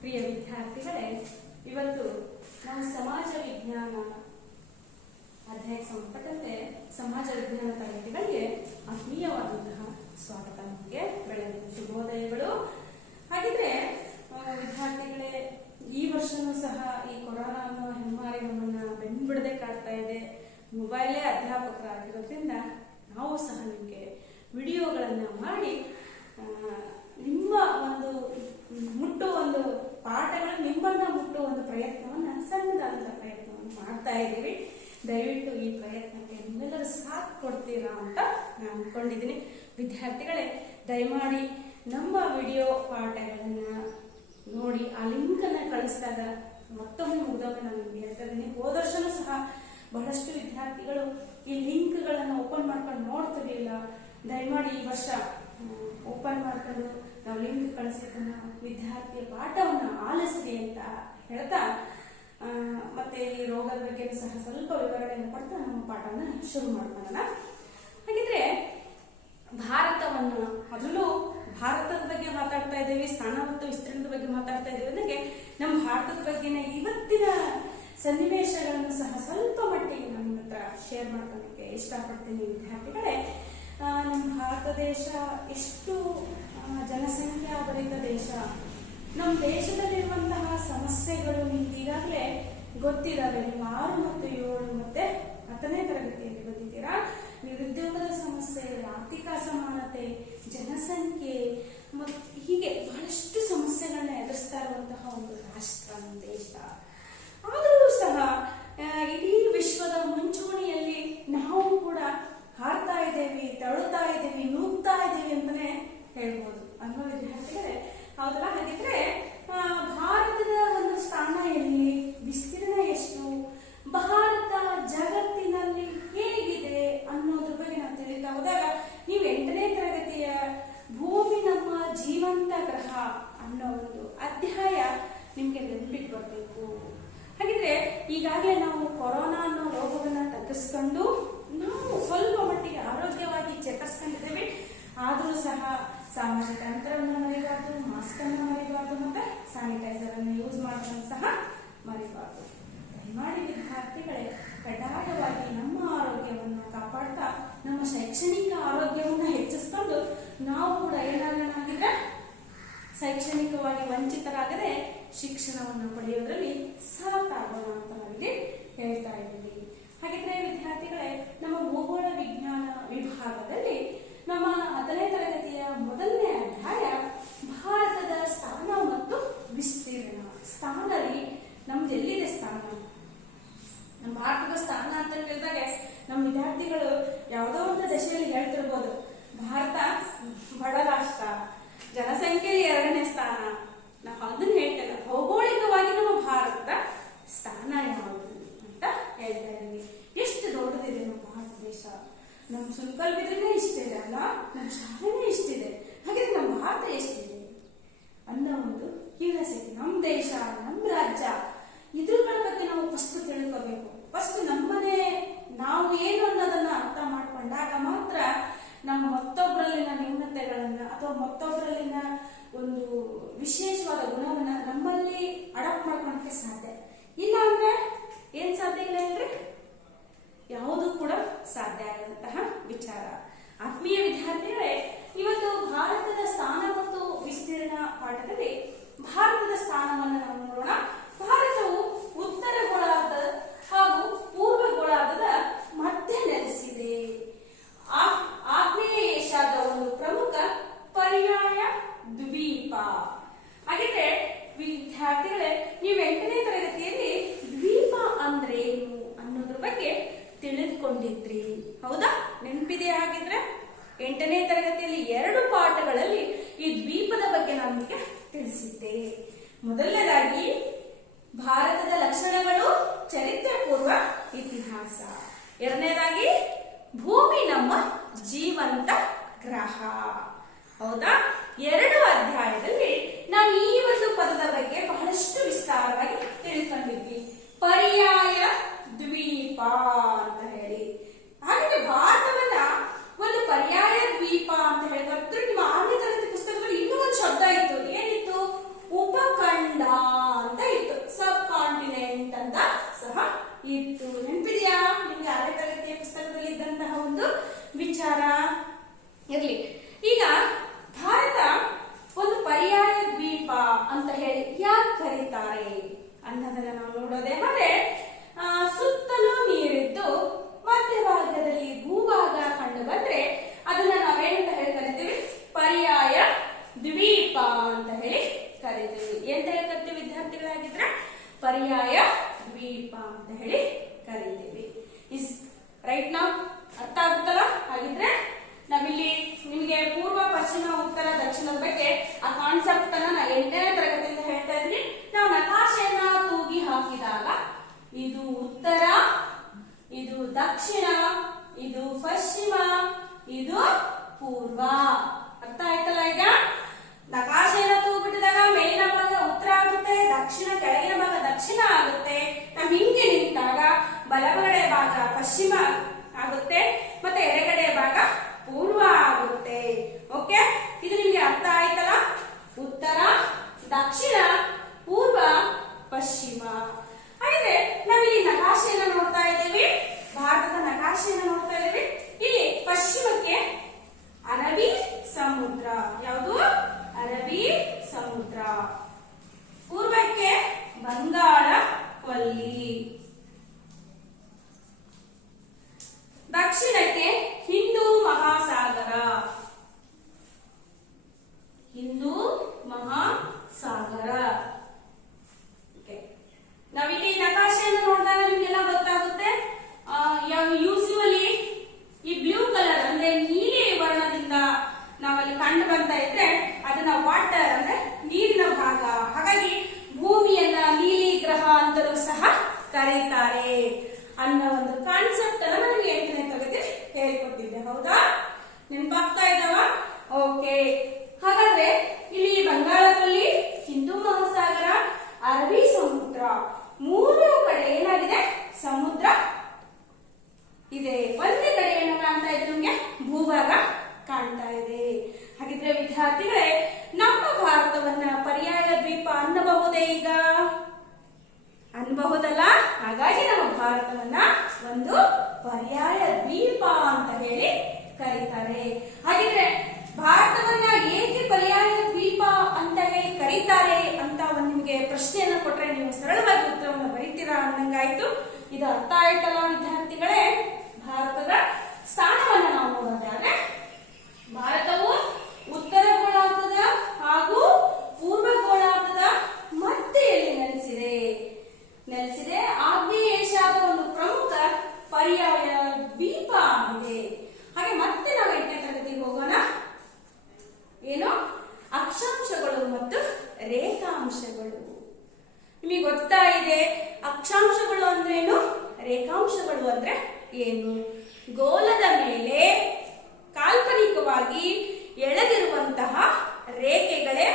ಪ್ರಿಯ ವಿದ್ಯಾರ್ಥಿಗಳೇ, ಇವತ್ತು ನಾವು ಸಮಾಜ ವಿಜ್ಞಾನ ಅಧ್ಯಾಯಕ್ಕೆ ಸಂಬಂಧಪಟ್ಟಂತೆ ಸಮಾಜ ವಿಜ್ಞಾನ ತರಗತಿಗಳಿಗೆ ಆತ್ಮೀಯವಾದಂತಹ ಸ್ವಾಗತ. ನಿಮಗೆ ಬೆಳಗಿನ ಶುಭೋದಯಗಳು. ಹಾಗಿದ್ರೆ ವಿದ್ಯಾರ್ಥಿಗಳೇ, ಈ ವರ್ಷನೂ ಸಹ ಈ ಕೊರೋನಾ ಅನ್ನೋ ಹೆಮ್ಮಾರಿ ನಮ್ಮನ್ನ ಬೆನ್ಬಿಡದೆ ಕಾಡ್ತಾ ಇದೆ. ಮೊಬೈಲೇ ಅಧ್ಯಾಪಕರಾಗಿರೋದ್ರಿಂದ ನಾವು ಸಹ ನಿಮಗೆ ವಿಡಿಯೋಗಳನ್ನ ಮಾಡಿ ನಿಮ್ಮ ಒಂದು ಪಾಠಗಳು ನಿಮ್ಮನ್ನ ಮುಟ್ಟುವ ಒಂದು ಪ್ರಯತ್ನವನ್ನ, ಸಣ್ಣದಾದಂತಹ ಪ್ರಯತ್ನವನ್ನು ಮಾಡ್ತಾ ಇದ್ದೀವಿ. ದಯವಿಟ್ಟು ಈ ಪ್ರಯತ್ನಕ್ಕೆ ನಿಮ್ಮೆಲ್ಲರೂ ಸಾಥ್ ಕೊಡ್ತೀರಾ ಅಂತ ನಾನು ಅನ್ಕೊಂಡಿದ್ದೀನಿ. ವಿದ್ಯಾರ್ಥಿಗಳೇ, ದಯಮಾಡಿ ನಮ್ಮ ವಿಡಿಯೋ ಪಾಠಗಳನ್ನ ನೋಡಿ ಆ ಲಿಂಕ್ ಅನ್ನ ಕಳಿಸಿದಾಗ ಮತ್ತೊಮ್ಮೆ ಮುಗ್ದೊಮ್ಮೆ ನಾನು ನಿಮ್ಗೆ ಹೇಳ್ತಾ ಇದ್ದೀನಿ. ಹೋದ ವರ್ಷನೂ ಸಹ ಬಹಳಷ್ಟು ವಿದ್ಯಾರ್ಥಿಗಳು ಈ ಲಿಂಕ್ಗಳನ್ನು ಓಪನ್ ಮಾಡ್ಕೊಂಡು ನೋಡ್ತಿರ್ಲಿಲ್ಲ. ದಯಮಾಡಿ ಈ ವರ್ಷ ಓಪನ್ ಮಾಡ್ಕೊಂಡು ನಾವು ಲಿಂಕ್ ಕಳಿಸಿದ್ದನ್ನ ವಿದ್ಯಾರ್ಥಿಯ ಪಾಠವನ್ನ ಆಲಿಸ್ರಿ ಅಂತ ಹೇಳ್ತಾ, ಮತ್ತೆ ಈ ರೋಗದ ಬಗ್ಗೆ ಸಹ ಸ್ವಲ್ಪ ವಿವರಣೆಯನ್ನು ಕೊಡ್ತಾ ನಮ್ಮ ಪಾಠವನ್ನ ಶುರು ಮಾಡ್ಕೊಳ್ಳೋಣ. ಹಾಗಿದ್ರೆ ಭಾರತವನ್ನು, ಮೊದಲು ಭಾರತದ ಬಗ್ಗೆ ಮಾತಾಡ್ತಾ ಇದ್ದೇವೆ, ಸ್ಥಾನ ಮತ್ತು ವಿಸ್ತೀರ್ಣದ ಬಗ್ಗೆ ಮಾತಾಡ್ತಾ ಇದ್ದೇವೆ. ಅದಕ್ಕೆ ನಮ್ಮ ಭಾರತದ ಬಗ್ಗೆನ ಇವತ್ತಿನ ಸನ್ನಿವೇಶಗಳನ್ನು ಸಹ ಸ್ವಲ್ಪ ಮಟ್ಟಿಗೆ ನಾನು ನಿಮ್ಮ ಹತ್ರ ಶೇರ್ ಮಾಡ್ಕೊಳ್ಳೋಕ್ಕೆ ಇಷ್ಟಪಡ್ತೀನಿ. ವಿದ್ಯಾರ್ಥಿಗಳೇ, ನಮ್ಮ ಭಾರತ ದೇಶ ಎಷ್ಟು ಜನಸಂಖ್ಯಾ ಭರಿತ ದೇಶ. ನಮ್ಮ ದೇಶದಲ್ಲಿರುವಂತಹ ಸಮಸ್ಯೆಗಳು ನಿಮ್ಗೆ ಈಗಾಗಲೇ ಗೊತ್ತಿದ್ದಾವೆ. ನೀವು 6 ಮತ್ತು 7 ಮತ್ತೆ 10ನೇ ತರಗತಿಯಲ್ಲಿ ಬಂದಿದ್ದೀರಾ. ನಿರುದ್ಯೋಗದ ಸಮಸ್ಯೆ, ಆರ್ಥಿಕ ಅಸಮಾನತೆ, ಜನಸಂಖ್ಯೆ ಮತ್ತು ಹೀಗೆ ಬಹಳಷ್ಟು ಸಮಸ್ಯೆಗಳನ್ನ ಎದುರಿಸ್ತಾ ಇರುವಂತಹ ಒಂದು ರಾಷ್ಟ್ರ ನಮ್ಮ ದೇಶ. ಆದರೂ ಸಹ ಇಡೀ ವಿಶ್ವದ ಮುಂಚೂಣಿಯಲ್ಲಿ ನಾವು ಕೂಡ ಹಾರ್ತಾ ಇದ್ದೇವೆ, ತಳುತ್ತಾ ಇದ್ದೇವೆ, ನೂಗ್ತಾ ಇದ್ದೇವೆ ಅಂತಾನೆ ಹೇಳ್ಬೋದು ಅನ್ನೋ ವಿದ್ಯಾರ್ಥಿಗಳೇ, ಹೌದಲ್ಲ? ಹಾಗಿದ್ರೆ ಭಾರತದ ಒಂದು ಸ್ಥಾನ ಎಲ್ಲಿ, ವಿಸ್ತೀರ್ಣ ಎಷ್ಟು, ಭಾರತ ಜಗತ್ತಿನಲ್ಲಿ ಹೇಗಿದೆ ಅನ್ನೋದ್ರ ಬಗ್ಗೆ ನಾವು ತಿಳಿತಾ ಹೋದಾಗ, ನೀವು 8ನೇ ತರಗತಿಯ ಭೂಮಿ ನಮ್ಮ ಜೀವಂತ ಗ್ರಹ ಅನ್ನೋ ಒಂದು ಅಧ್ಯಾಯ ನಿಮ್ಗೆ ನೆನಪಿಗೆ ಬರಬೇಕು. ಹಾಗಿದ್ರೆ ಈಗಾಗಲೇ ನಾವು ಕೊರೋನಾ ಅನ್ನೋ ರೋಗವನ್ನ ತಗ್ಗಿಸ್ಕೊಂಡು ನಾವು ಸ್ವಲ್ಪ ಮಟ್ಟಿಗೆ ಆರೋಗ್ಯವಾಗಿ ಚೇತರಿಸ್ಕೊಂಡಿದ್ದೇವೆ. ಆದರೂ ಸಹ ಸಾಮಾಜಿಕ ಅಂತರವನ್ನು ಮರಿಬಾರ್ದು, ಮಾಸ್ಕ್ ಅನ್ನು ಮರಿಬಾರ್ದು, ಮತ್ತೆ ಸ್ಯಾನಿಟೈಸರ್ ಅನ್ನು ಯೂಸ್ ಮಾಡೋದನ್ನು ಸಹ ಮರಿಬಾರ್ದು. ದಯಮಾಡಿ ವಿದ್ಯಾರ್ಥಿಗಳೇ, ಕಡ್ಡಾಯವಾಗಿ ನಮ್ಮ ಆರೋಗ್ಯವನ್ನು ಕಾಪಾಡ್ತಾ ನಮ್ಮ ಶೈಕ್ಷಣಿಕ ಆರೋಗ್ಯವನ್ನು ಹೆಚ್ಚಿಸ್ಕೊಂಡು ನಾವು ಕೂಡ ಏನಾಗಿದ್ರೆ ಶೈಕ್ಷಣಿಕವಾಗಿ ವಂಚಿತರಾಗದೆ ಶಿಕ್ಷಣವನ್ನು ಪಡೆಯೋದ್ರಲ್ಲಿ ಸಾಕಾಗೋಣ ಅಂತ ನಾವಿಲ್ಲಿ ಹೇಳ್ತಾ ಇದ್ದೀವಿ. ಹಾಗಿದ್ರೆ ವಿದ್ಯಾರ್ಥಿಗಳೇ, ನಮ್ಮ ಭೂಗೋಳ ವಿಜ್ಞಾನ ವಿಭಾಗದಲ್ಲಿ ನಮ್ಮ 10ನೇ ತರಗತಿಯ ಮೊದಲನೇ ಅಧ್ಯಾಯ ಭಾರತದ ಸ್ಥಾನ ಮತ್ತು ವಿಸ್ತೀರ್ಣ. ಸ್ಥಾನದಲ್ಲಿ ನಮ್ದು ಎಲ್ಲಿದೆ ಸ್ಥಾನ? ನಮ್ಮ ಭಾರತದ ಸ್ಥಾನ ಅಂತ ಕೇಳಿದಾಗ ನಮ್ಮ ವಿದ್ಯಾರ್ಥಿಗಳು ಯಾವುದೋ ಒಂದು ದಶೆಯಲ್ಲಿ ಹೇಳ್ತಿರ್ಬೋದು, ಭಾರತ ಬಡ ರಾಷ್ಟ್ರ, ಜನಸಂಖ್ಯೆಯಲ್ಲಿ 2ನೇ ಸ್ಥಾನ. ನಾವು ಅದನ್ನ ಹೇಳ್ತೇವೆ, ಭೌಗೋಳಿಕವಾಗಿ ನಮ್ಮ ಭಾರತದ ಸ್ಥಾನ ಯಾವುದು ಅಂತ ಹೇಳ್ತಾ ಇದ್ದೀವಿ. ಎಷ್ಟು ದೊಡ್ಡದಿದೆ ನಮ್ಮ ಭಾರತ ದೇಶ. ನಮ್ಮ ಸುಲ್ಕಲ್ಬಿದ್ರೇನೆ ಇಷ್ಟಿದೆ ಅಲ್ಲ, ನಮ್ಮ ಶಾಲೆನೇ ಇಷ್ಟಿದೆ. ಹಾಗಾದ್ರೆ ನಮ್ಮ ಭಾರತ ಎಷ್ಟಿದೆ ಅನ್ನೋ ಒಂದು ಕ್ಯೂರಿಯಾಸಿಟಿ, ನಮ್ಮ ದೇಶ, ನಮ್ಮ ರಾಜ್ಯ, ಇದ್ರಗಳ ಬಗ್ಗೆ ನಾವು ಫಸ್ಟ್ ತಿಳ್ಕೋಬೇಕು. ಫಸ್ಟ್ ನಮ್ಮನೆ ನಾವು ಏನು ಅನ್ನೋದನ್ನ ಅರ್ಥ ಮಾಡ್ಕೊಂಡಾಗ ಮಾತ್ರ ನಮ್ಮ ಮತ್ತೊಬ್ಬರಲ್ಲಿನ ನ್ಯೂನತೆಗಳನ್ನ ಅಥವಾ ಮತ್ತೊಬ್ಬರಲ್ಲಿನ ಒಂದು ವಿಶೇಷವಾದ ಗುಣವನ್ನ ನಮ್ಮಲ್ಲಿ ಅಡಾಪ್ಟ್ ಮಾಡ್ಕೊಳಕ್ಕೆ ಸಾಧ್ಯ. ಇಲ್ಲ ಅಂದ್ರೆ ಏನ್ ಸಾಧ್ಯ ಇಲ್ಲ ಅಂದ್ರೆ ಯಾವುದೂ ಕೂಡ ಸಾಧ್ಯ ಆಗದಂತಹ ವಿಚಾರ. ಆತ್ಮೀಯ ವಿದ್ಯಾರ್ಥಿಗಳೇ, ಇವತ್ತು ಭಾರತದ ಸ್ಥಾನ ಮತ್ತು ವಿಸ್ತೀರ್ಣ ಪಾಠದಲ್ಲಿ ಭಾರತದ ಸ್ಥಾನವನ್ನು ನಾವು ನೋಡೋಣ. ಭಾರತವು ಉತ್ತರ ಗೋಳಾರ್ಧ ಹಾಗೂ ಪೂರ್ವ ಗೋಳಾರ್ಧದ ಮಧ್ಯೆ ನೆಲೆಸಿದೆ. ಆಗ್ನೇಯ ಏಷ್ಯಾದ ಒಂದು ಪ್ರಮುಖ ಪರ್ಯಾಯ ದ್ವೀಪ. ಹಾಗಿದ್ರೆ ವಿದ್ಯಾರ್ಥಿಗಳೇ, ನೀವು 8ನೇ ತರಗತಿಯಲ್ಲಿ ದ್ವೀಪ ಅಂದ್ರೆ ಏನು ಅನ್ನೋದ್ರ ಬಗ್ಗೆ ತಿಳಿದುಕೊಂಡಿದ್ರಿ, ಹೌದಾ? ನೆನಪಿದೆ? ಹಾಗಿದ್ರೆ 8ನೇ ತರಗತಿಯಲ್ಲಿ 2 ಪಾಠಗಳಲ್ಲಿ ಈ ದ್ವೀಪದ ಬಗ್ಗೆ ನಾನು ನಿಮಗೆ ತಿಳಿಸಿದ್ದೆ. ಮೊದಲನೇದಾಗಿ ಭಾರತದ ಲಕ್ಷಣಗಳು, ಚರಿತ್ರೆ ಪೂರ್ವ ಇತಿಹಾಸ. 2ನೇದಾಗಿ ಭೂಮಿ ನಮ್ಮ ಜೀವಂತ ಗ್ರಹ, ಹೌದಾ? 2 ಅಧ್ಯಾಯದಲ್ಲಿ ನಾವು ಈ ಒಂದು ಪದದ ಬಗ್ಗೆ ಬಹಳಷ್ಟು ವಿಸ್ತಾರವಾಗಿ ತಿಳ್ಕೊಂಡಿದ್ವಿ. ಪರ್ಯಾಯ ದ್ವೀಪ ಅಂತ ಹೇಳಿ. ಹಾಗೆ ಭಾರತವನ್ನ ಒಂದು ಪರ್ಯಾಯ ದ್ವೀಪ ಅಂತ ಹೇಳಿದ್ರೆ ನಿಮ್ಮ 6ನೇ ತರಗತಿ ಪುಸ್ತಕದಲ್ಲಿ ಇನ್ನೂ ಒಂದು ಶಬ್ದ ಇತ್ತು. ಏನಿತ್ತು? ಉಪಖಂಡ ಪರ್ಯಾಯ ದ್ವೀಪ ಅಂತ ಹೇಳಿ ಕರೀತೀವಿ. ಇಸ್ ರೈಟ್ ನಾವು ಅರ್ಥ ಆಗುತ್ತಲ್ಲ? ಹಾಗಿದ್ರೆ ನಾವಿಲ್ಲಿ ನಿಮಗೆ ಪೂರ್ವ ಪಶ್ಚಿಮ ಉತ್ತರ ದಕ್ಷಿಣದ ಬಗ್ಗೆ ಆ ಕಾನ್ಸೆಪ್ಟ್ ಅನ್ನ ನಾ 8ನೇ ತರಗತಿಯಿಂದ ಹೇಳ್ತಾ ಇದ್ವಿ. ನಾವು ನಕಾಶೆಯನ್ನ ತೂಗಿ ಹಾಕಿದಾಗ ಇದು ಉತ್ತರ, ಇದು ದಕ್ಷಿಣ, ಇದು ಪಶ್ಚಿಮ, ಇದು ಪೂರ್ವ. ಅರ್ಥ ಆಯ್ತಲ್ಲ? ಈಗ ನಕಾಶೆಯನ್ನ ತೂಗ್ಬಿಟ್ಟಿದಾಗ ಮೇಲಿನ ಭಾಗ ಉತ್ತರ ಆಗುತ್ತೆ, ಕೆಳಗಿನ ಭಾಗ ದಕ್ಷಿಣ ಆಗುತ್ತೆ. ನಾವು ಹಿಂಗೆ ನಿಂತಾಗ ಬಲಗಡೆ ಭಾಗ ಪಶ್ಚಿಮ ಆಗುತ್ತೆ, ಮತ್ತೆ ಎಡಗಡೆ ಭಾಗ ಪೂರ್ವ ಆಗುತ್ತೆ. ಓಕೆ, ಇದು ನಿಮ್ಗೆ ಅರ್ಥ ಆಯ್ತಲ್ಲ? ಉತ್ತರ, ದಕ್ಷಿಣ, ಪೂರ್ವ, ಪಶ್ಚಿಮ. ಹಾಗಾದ್ರೆ ನಾವಿಲ್ಲಿ ನಕಾಶೆಯನ್ನ ನೋಡ್ತಾ ಇದ್ದೀವಿ, ಭಾರತದ ನಕಾಶೆಯನ್ನ ನೋಡ್ತಾ ಇದ್ದೀವಿ. ಇಲ್ಲಿ ಪಶ್ಚಿಮಕ್ಕೆ ಅರಬ್ಬಿ ಸಮುದ್ರ, ಯಾವುದು? ಅರಬ್ಬಿ ಸಮುದ್ರ. ಪೂರ್ವಕ್ಕೆ ಬಂಗಾಳ ಕೊಲ್ಲಿ, ದಕ್ಷಿಣಕ್ಕೆ ಹಿಂದೂ ಮಹಾಸಾಗರ. ಹಿಂದೂ ಮಹಾಸಾಗರ. ನಾವಿಲ್ಲಿ ನಕಾಶೆಯನ್ನು ನೋಡಿದಾಗ ನಿಮ್ಗೆಲ್ಲ ಗೊತ್ತಾಗುತ್ತೆ. ಯೂಸುವಲಿ ಈ ಬ್ಲೂ ಕಲರ್ ಅಂದ್ರೆ ನೀಲಿ ವರ್ಣದಿಂದ ನಾವಲ್ಲಿ ಕಂಡು ಬರ್ತಾ ಇದ್ರೆ ಅದನ್ನ ವಾಟರ್ ಅಂದ್ರೆ ನೀರಿನ ಭಾಗ. ಹಾಗಾಗಿ ಭೂಮಿಯನ್ನ ನೀಲಿ ಗ್ರಹ ಅಂತಲೂ ಸಹ ಕರೀತಾರೆ ಅನ್ನೋ ಒಂದು ಕಾನ್ಸೆಪ್ಟ್ ಅನ್ನ ನನಗೆ 8ನೇ ತರಗತಿ ಹೇಳಿಕೊಟ್ಟಿದ್ದೆ. ಹೌದಾ? ನೆನಪಾಗ್ತಾ ಇದ್ದಾವ? ಓಕೆ. ಹಾಗಾದ್ರೆ ಇಲ್ಲಿ ಬಂಗಾಳದಲ್ಲಿ ಹಿಂದೂ ಮಹಾಸಾಗರ, ಅರಬ್ಬಿ ಸಮುದ್ರ, ಮೂರು ಕಡೆ ಏನಾಗಿದೆ? ಸಮುದ್ರ ಇದೆ. ಒಂದೇ ಕಡೆ ಏನು ಕಾಣ್ತಾ ಇದೆ? ನಿಮ್ಗೆ ಭೂಭಾಗ ಕಾಣ್ತಾ ಇದೆ. ಹಾಗಿದ್ರೆ ವಿದ್ಯಾರ್ಥಿಗಳೇ, ನಮ್ಮ ಭಾರತವನ್ನ ಪರ್ಯಾಯ ದ್ವೀಪ ಅನ್ನಬಹುದೇ? ಈಗ ಅನ್ಬಹುದಲ್ಲ? ಹಾಗಾಗಿ ನಮ್ಮ ಭಾರತವನ್ನ ಒಂದು ಪರ್ಯಾಯ ದ್ವೀಪ ಅಂತ ಹೇಳಿ ಕರೀತಾರೆ. ಹಾಗಿದ್ರೆ ಭಾರತವನ್ನ ಏಕೆ ಪರ್ಯಾಯ ದ್ವೀಪ ಅಂತ ಹೇಳಿ ಕರೀತಾರೆ ಅಂತ ಒಂದು ನಿಮ್ಗೆ ಪ್ರಶ್ನೆಯನ್ನ ಕೊಟ್ರೆ ನೀವು ಸರಳವಾಗಿ ಉತ್ತರವನ್ನು ಬರೀತೀರಾ ಅನ್ನಂಗಾಯ್ತು. ಇದು ಅರ್ಥ ಆಯ್ತಲ್ಲ ವಿದ್ಯಾರ್ಥಿಗಳೇ? ಭಾರತದ ಸ್ಥಾನವನ್ನ ನಾವು ನೋಡೋದಾದ್ರೆ ಭಾರತವು ಉತ್ತರ ಗೋಳಾರ್ಧದ ಹಾಗೂ ಪೂರ್ವ ಗೋಳಾರ್ಧದ ಮಧ್ಯೆಯಲ್ಲಿ ನೆಲೆಸಿದೆ. ಆಗ್ನೇಯ ಏಷ್ಯಾದ ಒಂದು ಪ್ರಮುಖ ಪರ್ಯಾಯ ದ್ವೀಪ ಆಗಿದೆ. ಹಾಗೆ ಮತ್ತೆ ನಾವು 8ನೇ ತರಗತಿಗೆ ಹೋಗೋಣ. ಏನು? ಅಕ್ಷಾಂಶಗಳು ಮತ್ತು ರೇಖಾಂಶಗಳು. ನಿಮಗೆ ಗೊತ್ತಾ ಇದೆ ಅಕ್ಷಾಂಶಗಳು ಅಂದ್ರೇನು, ರೇಖಾಂಶಗಳು ಅಂದ್ರೆ ಏನು? ಗೋಲದ ಮೇಲೆ ಕಾಲ್ಪನಿಕವಾಗಿ ಎಳೆದಿರುವಂತಹ ರೇಖೆಗಳೇ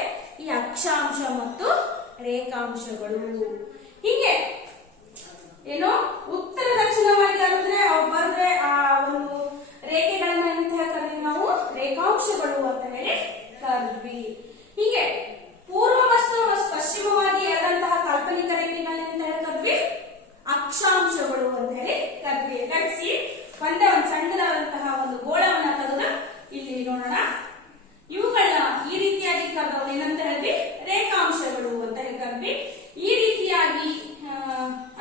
ಈ ಅಕ್ಷಾಂಶ ಮತ್ತು ರೇಖಾಂಶಗಳು. ಹೀಗೆ ಏನು ಉತ್ತರ ದಕ್ಷಿಣವಾಗಿ ಅಂದ್ರೆ ಬರೆದ್ರೆ ಆ ಒಂದು ರೇಖೆಗಳನ್ನ ಅಂತ ಕರೆದ್ವಿ ನಾವು ರೇಖಾಂಶಗಳು ಅಂತ ಹೇಳಿ ಕರೆದ್ವಿ. ಹೀಗೆ ಪೂರ್ವ ಮತ್ತು ಪಶ್ಚಿಮವಾಗಿ ಎಳೆದಂತಹ ಕಾಲ್ಪನಿಕ ರೇಖೆಗಳನ್ನ ಅಂತ ಹೇಳಿ ಕರೆದ್ವಿ ಅಕ್ಷಾಂಶಗಳು ಅಂತ ಹೇಳಿ ಕರೆದ್ವಿ. ಕರೆಸಿ ಒಂದೇ ಒಂದು ಸಣ್ಣದಾದಂತಹ ಒಂದು ಗೋಳವನ್ನ ತೆಗೆದು ಇಲ್ಲಿ ನೋಡೋಣ. ಇವುಗಳನ್ನ ಈ ರೀತಿಯಾಗಿ ಕರೆದವ್ರು ಏನಂತ ಹೇಳಿದ್ವಿ? ರೇಖಾಂಶಗಳು ಅಂತ ಹೇಳಿ ಕರೆದ್ವಿ. ಈ ರೀತಿಯಾಗಿ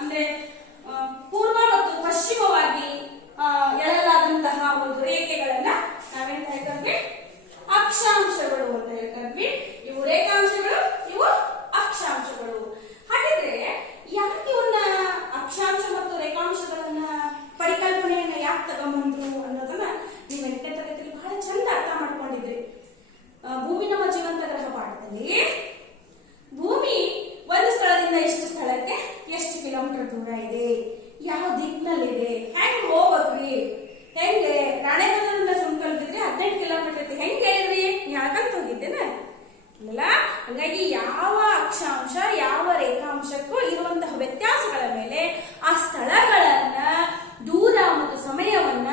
ಅಂದ್ರೆ ಪೂರ್ವ ಮತ್ತು ಪಶ್ಚಿಮವಾಗಿ ಎಳೆಯಲಾದಂತಹ ಒಂದು ರೇಖೆಗಳನ್ನ ನಾವೇಂತ ಹೇಳ್ಕಂದ್ವಿ? ಅಕ್ಷಾಂಶಗಳು ಅಂತ ಹೇಳ್ಕಂದ್ವಿ. ಇವು ರೇಖಾಂಶಗಳು, ಇವು ಅಕ್ಷಾಂಶಗಳು. ಹಾಗಿದ್ರೆ ಯಾಕೆ ಇವನ್ನ ಅಕ್ಷಾಂಶ ಮತ್ತು ರೇಖಾಂಶಗಳನ್ನ ಪರಿಕಲ್ಪನೆಯನ್ನ ಯಾಕೆ ತಗೊಂಬಂದ್ರು ಅನ್ನೋದನ್ನ ನೀವು 8ನೇ ತರಗತಿಯಲ್ಲಿ ಬಹಳ ಚಂದ ಅರ್ಥ ಮಾಡ್ಕೊಂಡಿದ್ರಿ. ಭೂಮಿ ನಮ್ಮ ಜೀವಂತ ಗ್ರಹ ಪಾಠದಲ್ಲಿ ಭೂಮಿ ಒಂದು ಸ್ಥಳದಿಂದ ಇಷ್ಟು ಸ್ಥಳಕ್ಕೆ ಎಷ್ಟು ಕಿಲೋಮೀಟರ್ ದೂರ ಇದೆ, ಯಾವ ದಿಕ್ಕಿನಲ್ಲಿದೆ, ಹೆಂಗ್ ಹೋಗ್ಬೇಕ್ರಿ, ಹೆಂಗೆ ರಾಣೆಬೆನ್ನೂರಿಂದ ಸುಮ್ಕಲ್ಗಿದ್ರೆ 18 ಕಿಲೋಮೀಟರ್ ಐತಿ, ಹೆಂಗ್ ಹೇಳಿದ್ರಿ? ಯಾಕಂತ ಹೋಗಿದ್ದೇನ ಇಲ್ಲ. ಹಾಗಾಗಿ ಯಾವ ಅಕ್ಷಾಂಶ ಯಾವ ರೇಖಾಂಶಕ್ಕೂ ಇರುವಂತಹ ವ್ಯತ್ಯಾಸಗಳ ಮೇಲೆ ಆ ಸ್ಥಳಗಳನ್ನ, ದೂರ ಮತ್ತು ಸಮಯವನ್ನ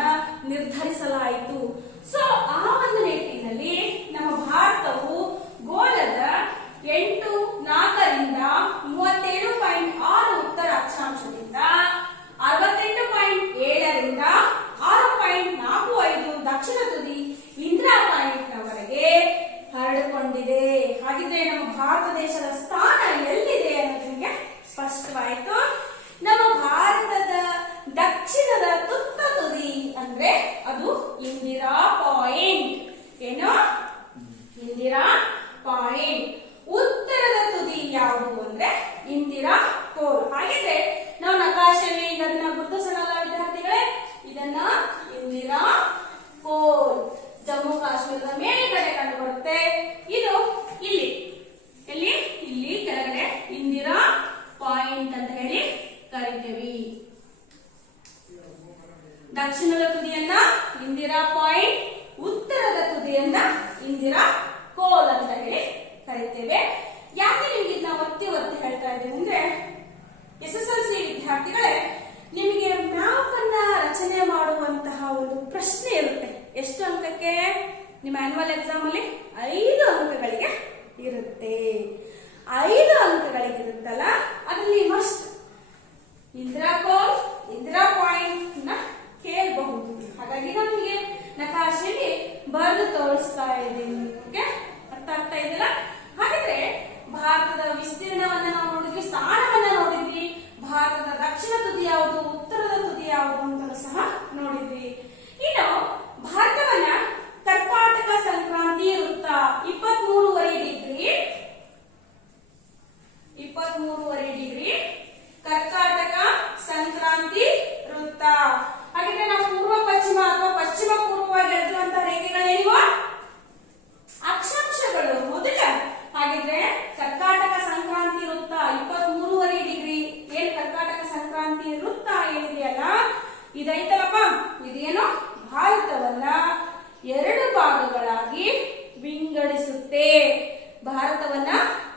ನಿರ್ಧರಿಸಲಾಯಿತು. ಸೊ ಆ ಒಂದು ನಿಟ್ಟಿನಲ್ಲಿ ನಮ್ಮ ಭಾರತವು ಗೋಳದ 8.4ರಿಂದ 37.6 ಉತ್ತರ ಅಕ್ಷಾಂಶದಿಂದ 68.7ರಿಂದ 6.45 ದಕ್ಷಿಣ ತುದಿ ಇಂದಿರಾ ಪಾಯಿಂಟ್ನವರೆಗೆ ಹರಡಿಕೊಂಡಿದೆ. ಹಾಗಿದ್ರೆ ನಮ್ಮ ಭಾರತ ದೇಶದ ಸ್ಥಾನ ಎಲ್ಲಿದೆ ಅನ್ನೋದು ನಿಮಗೆ ಸ್ಪಷ್ಟವಾಯಿತು. ನಮ್ಮ ಭಾರತದ ದಕ್ಷಿಣದ ತುತ್ತ ತುದಿ ಅಂದ್ರೆ ಅದು ಇಂದಿರಾ ಪಾಯಿಂಟ್. ಏನು? ಇಂದಿರಾ ಪಾಯಿಂಟ್. ಉತ್ತರದ ತುದಿ ಯಾವುದು ಅಂದ್ರೆ ಇಂದಿರಾ ಕೋಟ್. ಕೋಲ್ ಅಂತ ಹೇಳಿ ಕರೀತೇವೆ. ಯಾಕೆ ನಿಮ್ಗೆ ಇದನ್ನ ಒತ್ತಿ ಒತ್ತಿ ಹೇಳ್ತಾ ಇದ್ದೀನಿ ಅಂದ್ರೆ, SSLC ವಿದ್ಯಾರ್ಥಿಗಳೇ, ನಿಮಗೆ ಮ್ಯಾಪ್ ಅನ್ನ ರಚನೆ ಮಾಡುವಂತಹ ಒಂದು ಪ್ರಶ್ನೆ ಇರುತ್ತೆ. ಎಷ್ಟು ಅಂಕಕ್ಕೆ? ನಿಮ್ಮ ಆನ್ಯುವಲ್ ಎಕ್ಸಾಮ್ ಅಲ್ಲಿ 5 ಅಂಕಗಳಿಗೆ ಇರುತ್ತೆ. 5 ಅಂಕಗಳಿಗೆ ಇರುತ್ತಲ್ಲ, ಅದರಲ್ಲಿ ಮಸ್ಟ್ ಇಂದಿರಾ ಕೋಲ್, ಇಂದಿರಾ ಪಾಯಿಂಟ್ ನ ಕೇಳಬಹುದು. ಹಾಗಾಗಿ ನಮಗೆ ನಕಾಶೆಯಲ್ಲಿ ಬರೆದು ತೋರಿಸ್ತಾ ಇದ್ದೀನಿ. ಓಕೆ, ಅರ್ಥ ಆಗ್ತಾ ಇದೆಯಲ್ಲ? ಹಾಗಾದ್ರೆ ಭಾರತದ ವಿಸ್ತೀರ್ಣವನ್ನ ನಾವು ನೋಡಿದ್ವಿ, ಸ್ಥಾನವನ್ನ ನೋಡಿದ್ವಿ, ಭಾರತದ ದಕ್ಷಿಣ ತುದಿ ಯಾವುದು, ಉತ್ತರದ ತುದಿ ಯಾವುದು ಅಂತ ಸಹ ನೋಡಿದ್ವಿ. ಇನ್ನು ಭಾರತವನ್ನ ಕರ್ಕಾಟಕ ಸಂಕ್ರಾಂತಿ ವೃತ್ತ 23.5 ಡಿಗ್ರಿ ಕರ್ಕಾಟಕ ಸಂಕ್ರಾಂತಿ ವೃತ್ತ. ಹಾಗಿದ್ರೆ ನಾವು ಪೂರ್ವ ಪಶ್ಚಿಮ ಅಥವಾ ಪಶ್ಚಿಮ ಪೂರ್ವವಾಗಿ ಎಳೆದಿರುವಂತಹ ರೇಖೆಗಳೇನಿವ? ಅಕ್ಷಾಂಶಗಳು ಮೊದಲ. ಹಾಗಿದ್ರೆ ಕರ್ಕಾಟಕ ಸಂಕ್ರಾಂತಿ ವೃತ್ತ 23.5 ಡಿಗ್ರಿ, ಏನ್ ಕರ್ಕಾಟಕ ಸಂಕ್ರಾಂತಿ ವೃತ್ತ ಏನಿದೆಯಲ್ಲ, ಇದೈತಲ್ಲಪ್ಪ, ಇದೇನು ಭಾರತವನ್ನ 2 ಭಾಗಗಳಾಗಿ ವಿಂಗಡಿಸುತ್ತೆ. ಭಾರತವನ್ನ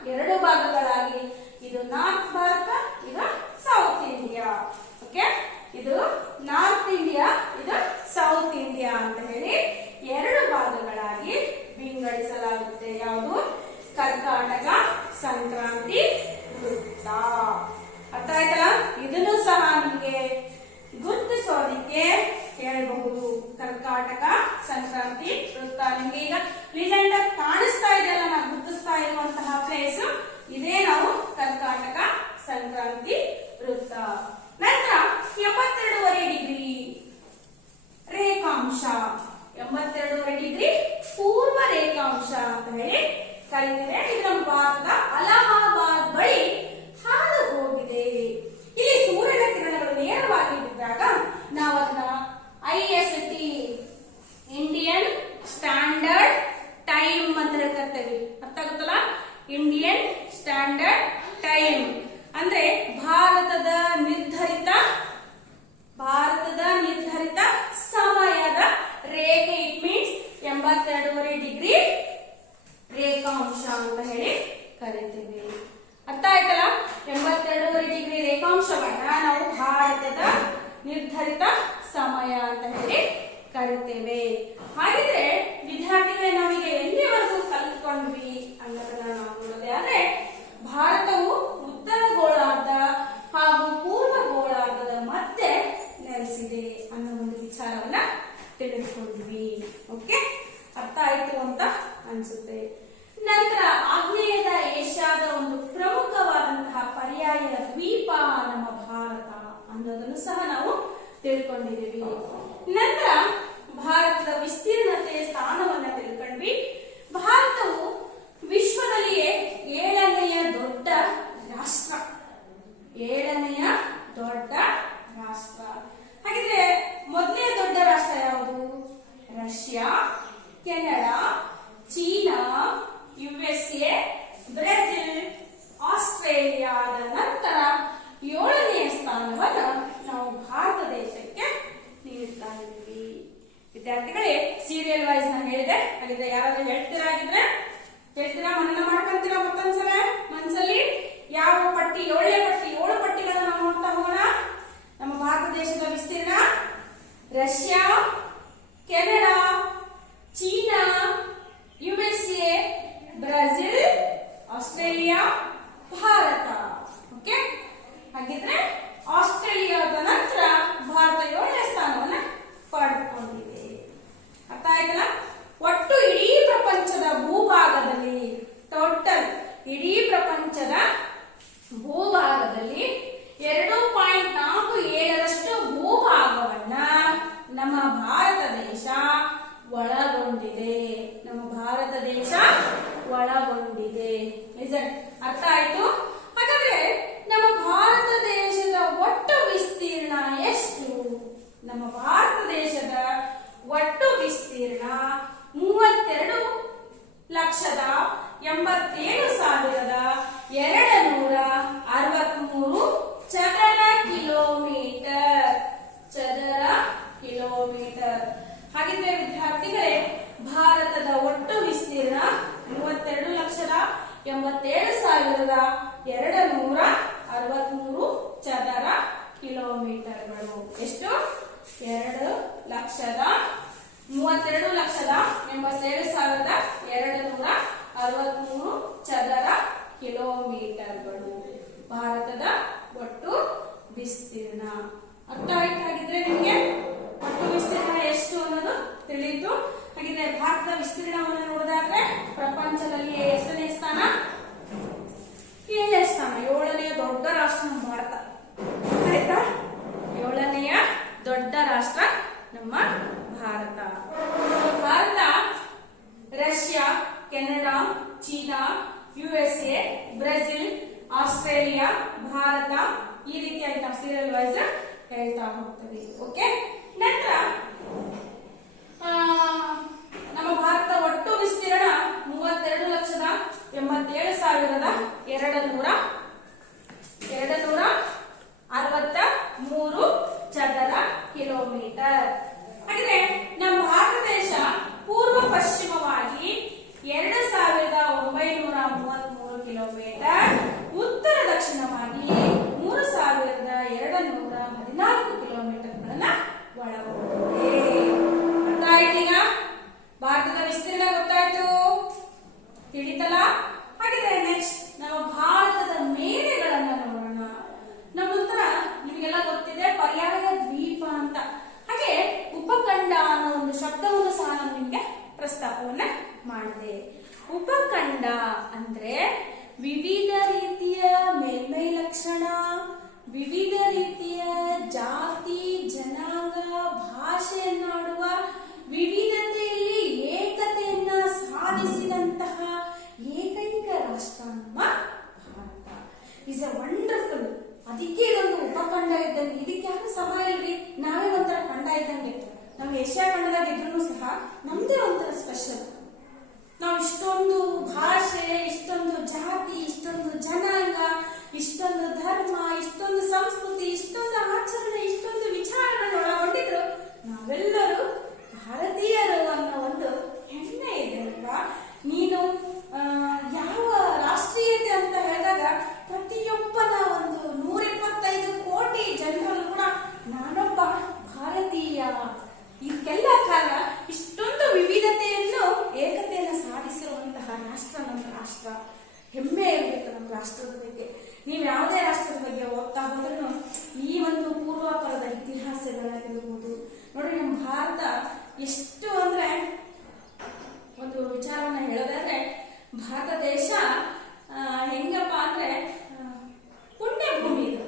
2 ಭಾಗಗಳಾಗಿ, ಇದು ನಾರ್ತ್ ಭಾರತ, ಇದು ಸೌತ್ ಇಂಡಿಯಾ. ಓಕೆ, ಇದು ನಾರ್ತ್ ಇಂಡಿಯಾ, ಇದು ಸೌತ್ ಇಂಡಿಯಾ ಅಂತ ಹೇಳಿ 2 ಭಾಗಗಳಾಗಿ ವಿಂಗಡಿಸಲಾಗುತ್ತೆ. ಯಾವುದು? ಕರ್ಕಾಟಕ ಸಂಕ್ರಾಂತಿ ವೃತ್ತ. ಅರ್ಥ ಆಯ್ತಲ್ಲ? ಇದನ್ನು ಸಹ ನಿಮಗೆ ಗುರುತಿಸೋದಿಕ್ಕೆ ಹೇಳಬಹುದು. ಕರ್ಕಾಟಕ ಸಂಕ್ರಾಂತಿ ವೃತ್ತ ನಿಮಗೆ ಈಗ ರೀಸೆಂಟ್ ಆಗಿ ಕಾಣಿಸ್ತಾ ಇದೆಯಲ್ಲ, ನಾವು ಗುರುತಿಸ್ತಾ ಇರುವಂತಹ ಪ್ಲೇಸ್ ಇದೇ, ನಾವು ಕರ್ಕಾಟಕ ಸಂಕ್ರಾಂತಿ ವೃತ್ತ. ನಂತರ 82.5 ಡಿಗ್ರಿ ರೇಖಾಂಶ, 82.5 ಡಿಗ್ರಿ ಪೂರ್ವ ರೇಖಾಂಶ ಅಂತ ಹೇಳಿ ಕರೀತೇವೆ. ಇದು ನಮ್ಮ ಭಾರತದ ಅಲಹಾಬಾದ್ ಬಳಿ ಹಾದು ಹೋಗಿದೆ. ಇಲ್ಲಿ ಸೂರ್ಯನ ಕಿರಣಗಳು ನೇರವಾಗಿ ಬಿದ್ದಾಗ ನಾವು ಅದನ್ನ IST ಇಂಡಿಯನ್ ಸ್ಟ್ಯಾಂಡರ್ಡ್ ಟೈಮ್ ಅಂತ ಹೇಳ್ತೇವೆ. ಅರ್ಥ ಆಗುತ್ತಲ್ಲ? ಇಂಡಿಯನ್ ಸ್ಟ್ಯಾಂಡರ್ಡ್ ಟೈಮ್ ಅಂದ್ರೆ ಭಾರತದ ನಿರ್ಧರಿತ ಸಮಯದ ರೇಖೆ. ಇಟ್ ಮೀನ್ಸ್ 82.5 ಡಿಗ್ರಿ ರೇಖಾಂಶ ಅಂತ ಹೇಳಿ ಕರೀತೇವೆ. ಅರ್ಥ ಆಯ್ತಲ್ಲ? 82.5 ಡಿಗ್ರಿ ರೇಖಾಂಶವನ್ನ ನಾವು ಭಾರತದ ನಿರ್ಧರಿತ ಸಮಯ ಅಂತ ಹೇಳಿ ಕರೀತೇವೆ. ಹಾಗಿದ್ರೆ ವಿದ್ಯಾರ್ಥಿಗಳೇ, ನಾವೀಗ ಎಲ್ಲಿವರೆಗೂ ಕಲ್ತ್ಕೊಂಡ್ವಿ ಅನ್ನೋದನ್ನ ನಾವು ನೋಡೋದಾದ್ರೆ, ಭಾರತವು ಉತ್ತರ ಗೋಳಾರ್ಧ ಹಾಗೂ ಪೂರ್ವ ಗೋಳಾರ್ಧದ ಮಧ್ಯೆ ನೆಲೆಸಿದೆ ಅನ್ನೋ ಒಂದು ವಿಚಾರವನ್ನ ತಿಳಿದುಕೊಂಡ್ವಿ. ಓಕೆ, ಅರ್ಥ ಆಯ್ತು ಅಂತ ಅನ್ಸುತ್ತೆ. ನಂತರ ಆಗ್ನೇಯದ ಏಷ್ಯಾದ ಒಂದು ಪ್ರಮುಖವಾದಂತಹ ಪರ್ಯಾಯ ದ್ವೀಪ ನಮ್ಮ ಭಾರತ ಅನ್ನೋದನ್ನು ಸಹ ನಾವು ತಿಳ್ಕೊಂಡಿದ್ದೀವಿ. ನಂತರ ಭಾರತದ ವಿಸ್ತೀರ್ಣತೆ ಸ್ಥಾನವನ್ನ ತಿಳ್ಕೊಂಡ್ವಿ. ಭಾರತವು ವಿಶ್ವದಲ್ಲಿಯೇ 7ನೇಯ ದೊಡ್ಡ ರಾಷ್ಟ್ರ. 7ನೇಯ ದೊಡ್ಡ ರಾಷ್ಟ್ರ. ಹಾಗಿದ್ರೆ ಮೊದಲನೇ ದೊಡ್ಡ ರಾಷ್ಟ್ರ ಯಾವುದು? Russia, Canada, China, USA, Brazil, ಆಸ್ಟ್ರೇಲಿಯಾದ ನಂತರ 7ನೇಯ ಸ್ಥಾನವನ್ನು ನಾವು ಭಾರತ ದೇಶಕ್ಕೆ ನೀಡ್ತಾ ಇದ್ದೀವಿ. ವಿದ್ಯಾರ್ಥಿಗಳೇ, ಸೀರಿಯಲ್ ವೈಸ್ ನಾನು ಹೇಳಿದೆ. ಹಾಗಿದ್ರೆ ಯಾರಾದ್ರೂ ಹೇಳ್ತೀರಾ? ಮನನ ಮಾಡ್ಕೊಂತೀರಾ? ಮತ್ತೊಂದ್ಸಲ ಮನಸ್ಸಲ್ಲಿ ಯಾವ ಪಟ್ಟಿ? 7 ಪಟ್ಟಿಗಳನ್ನ ನಾವು ನೋಡ್ತಾ ಹೋಗೋಣ. ನಮ್ಮ ಭಾರತ ದೇಶದ ವಿಸ್ತೀರ್ಣ Russia, Canada, China, USA, Brazil, Australia, Bharat. Okay, ಹಾಗಿದ್ರೆ ಆಸ್ಟ್ರೇಲಿಯಾದ ನಂತರ ಭಾರತ 7ನೇ ಸ್ಥಾನವನ್ನ ಪಡೆದುಕೊಂಡಿದೆ. ಅರ್ಥ ಆಯ್ತಲ್ಲ? ಒಟ್ಟು ಇಡೀ ಪ್ರಪಂಚದ ಭೂಭಾಗದಲ್ಲಿ, ಟೋಟಲ್ ಇಡೀ ಪ್ರಪಂಚದ ಭೂಭಾಗದಲ್ಲಿ 2.47ರಷ್ಟು ಭೂಭಾಗವನ್ನ ನಮ್ಮ ಭಾರತ ದೇಶ ಒಳಗೊಂಡಿದೆ. ಅರ್ಥ ಆಯ್ತು? ಹಾಗಾದ್ರೆ ನಮ್ಮ ಭಾರತ ದೇಶದ ಒಟ್ಟು ವಿಸ್ತೀರ್ಣ ಎಷ್ಟು? ನಮ್ಮ ಭಾರತ ದೇಶದ ಒಟ್ಟು ವಿಸ್ತೀರ್ಣ 32,87,263 ಚದರ ಕಿಲೋಮೀಟರ್. ಹಾಗಿದ್ರೆ ವಿದ್ಯಾರ್ಥಿಗಳೇ, ಭಾರತದ ಒಟ್ಟು ವಿಸ್ತೀರ್ಣ 87,263 ಚದರ ಕಿಲೋಮೀಟರ್ಗಳು. ಎಷ್ಟು? 2,32,87,263 ಚದರ ಕಿಲೋಮೀಟರ್ಗಳು ಭಾರತದ ಒಟ್ಟು ವಿಸ್ತೀರ್ಣ. ಅರ್ಥ ಆಯ್ತಾಗಿದ್ರೆ ನಿಮಗೆ ಒಟ್ಟು ವಿಸ್ತೀರ್ಣ ಎಷ್ಟು ಅನ್ನೋದು ತಿಳಿಯಿತು. ಹಾಗಿದ್ರೆ ಭಾರತದ ವಿಸ್ತೀರ್ಣವನ್ನು ನೋಡಿದಾದ್ರೆ ಪ್ರಪಂಚದಲ್ಲಿ ಎಷ್ಟನೇ ಸ್ಥಾನ? 7ನೇ ಸ್ಥಾನ. 7ನೇ ದೊಡ್ಡ ರಾಷ್ಟ್ರ ನಮ್ಮ ಭಾರತ. ಆಯ್ತಾ? 7ನೇ ದೊಡ್ಡ ರಾಷ್ಟ್ರ ನಮ್ಮ Bharat. Bharat Russia, Canada, China, USA, Brazil, Australia, Bharat ಈ ರೀತಿಯಾಗಿ ನಾವು ಸೀರಿಯಲ್ ವೈಸ್ ಹೇಳ್ತಾ ಹೋಗ್ತೀವಿ. ಓಕೆ. ನಂತರ ನಮ್ಮ ಭಾರತ ಒಟ್ಟು ವಿಸ್ತೀರ್ಣ 32,87,263 ಚದರ ಕಿಲೋಮೀಟರ್. ಹಾಗೆ ನಮ್ಮ ಭಾರತ ದೇಶ ಪೂರ್ವ ಪಶ್ಚಿಮವಾಗಿ 2,933 ಕಿಲೋಮೀಟರ್, ಉತ್ತರ ದಕ್ಷಿಣವಾಗಿ 3,214 ಕಿಲೋಮೀಟರ್ಗಳನ್ನ ಒಳಗೊಂಡಿದೆ. ಅರ್ಥ ಆಯ್ತೀಗ? ಭಾರತದ ವಿಸ್ತೀರ್ಣ ಗೊತ್ತಾಯ್ತು, ತಿಳಿತಲ್ಲ? ಹಾಗಿದ್ರೆ ನೆಕ್ಸ್ಟ್ ನಮ್ಮ ಭಾರತದ ಮೇರೆಗಳನ್ನ ನೋಡೋಣ. ನಮ್ಮಂತರ ನಿಮಗೆಲ್ಲ ಗೊತ್ತಿದೆ ಪರ್ಯಾಯ ದ್ವೀಪ ಅಂತ. ಹಾಗೆ ಉಪಖಂಡ ಅನ್ನೋ ಒಂದು ಶಬ್ದವನ್ನು ಸಹ ನಾನು ನಿಮ್ಗೆ ಪ್ರಸ್ತಾಪವನ್ನ ಮಾಡಿದೆ. ಉಪಖಂಡ ಅಂದ್ರೆ ವಿವಿಧ ರೀತಿಯ ಮೇಲ್ಮೈ ಲಕ್ಷಣ, ವಿವಿಧ ರೀತಿಯ ಜಾತಿ, ಜನಾಂಗ, ಭಾಷೆಯನ್ನಾಡುವ, ವಿವಿಧತೆಯಲ್ಲಿ ಏಕತೆಯನ್ನ ಸಾಧಿಸಿದಂತಹ ಏಕೈಕ ರಾಷ್ಟ್ರ ನಮ್ಮ ಭಾರತ. Is a wonderful. ಅದಕ್ಕೆ ಇದೊಂದು ಉಪಖಂಡ ಇದ್ದಂಗೆ. ಇದಕ್ಕೆ ಯಾರು ಸಮ ಇಲ್ರಿ, ನಾವೇ ಒಂಥರ ಖಂಡ ಇದ್ದಂಗೆ. ನಾವು ಏಷ್ಯಾ ಖಂಡದಾಗ ಇದ್ರೂ ಸಹ ನಮ್ದೇ ಒಂಥರ ಸ್ಪೆಷಲ್. ನಾವು ಇಷ್ಟೊಂದು ಭಾಷೆ, ಇಷ್ಟೊಂದು ಜಾತಿ, ಇಷ್ಟೊಂದು ಜನಾಂಗ, ಇಷ್ಟೊಂದು ಧರ್ಮ, ಇಷ್ಟೊಂದು ಸಂಸ್ಕೃತಿ, ಇಷ್ಟೊಂದು ಆಚರಣೆ, ಇಷ್ಟೊಂದು ವಿಚಾರಗಳನ್ನು ಒಳಗೊಂಡಿದ್ರು ನಾವೆಲ್ಲರೂ ಭಾರತೀಯರು ಅನ್ನೋ ಒಂದು ಹೆಮ್ಮೆ ಇದೆ ಅಲ್ವಾ? ನೀನು ಯಾವ ರಾಷ್ಟ್ರೀಯತೆ ಅಂತ ಹೇಳಿದಾಗ ಪ್ರತಿಯೊಬ್ಬನ ಒಂದು 125 ಕೋಟಿ ಜನರಲ್ಲೂ ಕೂಡ ನಾನೊಬ್ಬ ಭಾರತೀಯ. ಇದಕ್ಕೆಲ್ಲ ಕಾರಣ ಇಷ್ಟೊಂದು ವಿವಿಧತೆಯನ್ನು, ಏಕತೆಯನ್ನು ಸಾಧಿಸಿರುವಂತಹ ರಾಷ್ಟ್ರ ನಮ್ಮ ರಾಷ್ಟ್ರ. ಹೆಮ್ಮೆ ಇರಬೇಕು ನಮ್ಮ ರಾಷ್ಟ್ರದ ಬಗ್ಗೆ. ನೀವು ಯಾವುದೇ ರಾಷ್ಟ್ರದ ಬಗ್ಗೆ ಓದ್ತಾ ಹೋದ್ರೂ ಈ ಒಂದು ಪೂರ್ವಾಪರದ ಇತಿಹಾಸಗಳಾಗಿರ್ಬೋದು ನೋಡಿ. ನಮ್ಮ ಭಾರತ ಎಷ್ಟು ಅಂದ್ರೆ, ಒಂದು ವಿಚಾರವನ್ನ ಹೇಳೋದಾದ್ರೆ ಭಾರತ ದೇಶ ಹೆಂಗಪ್ಪ ಅಂದ್ರೆ ಪುಣ್ಯ ಭೂಮಿ ಇದು.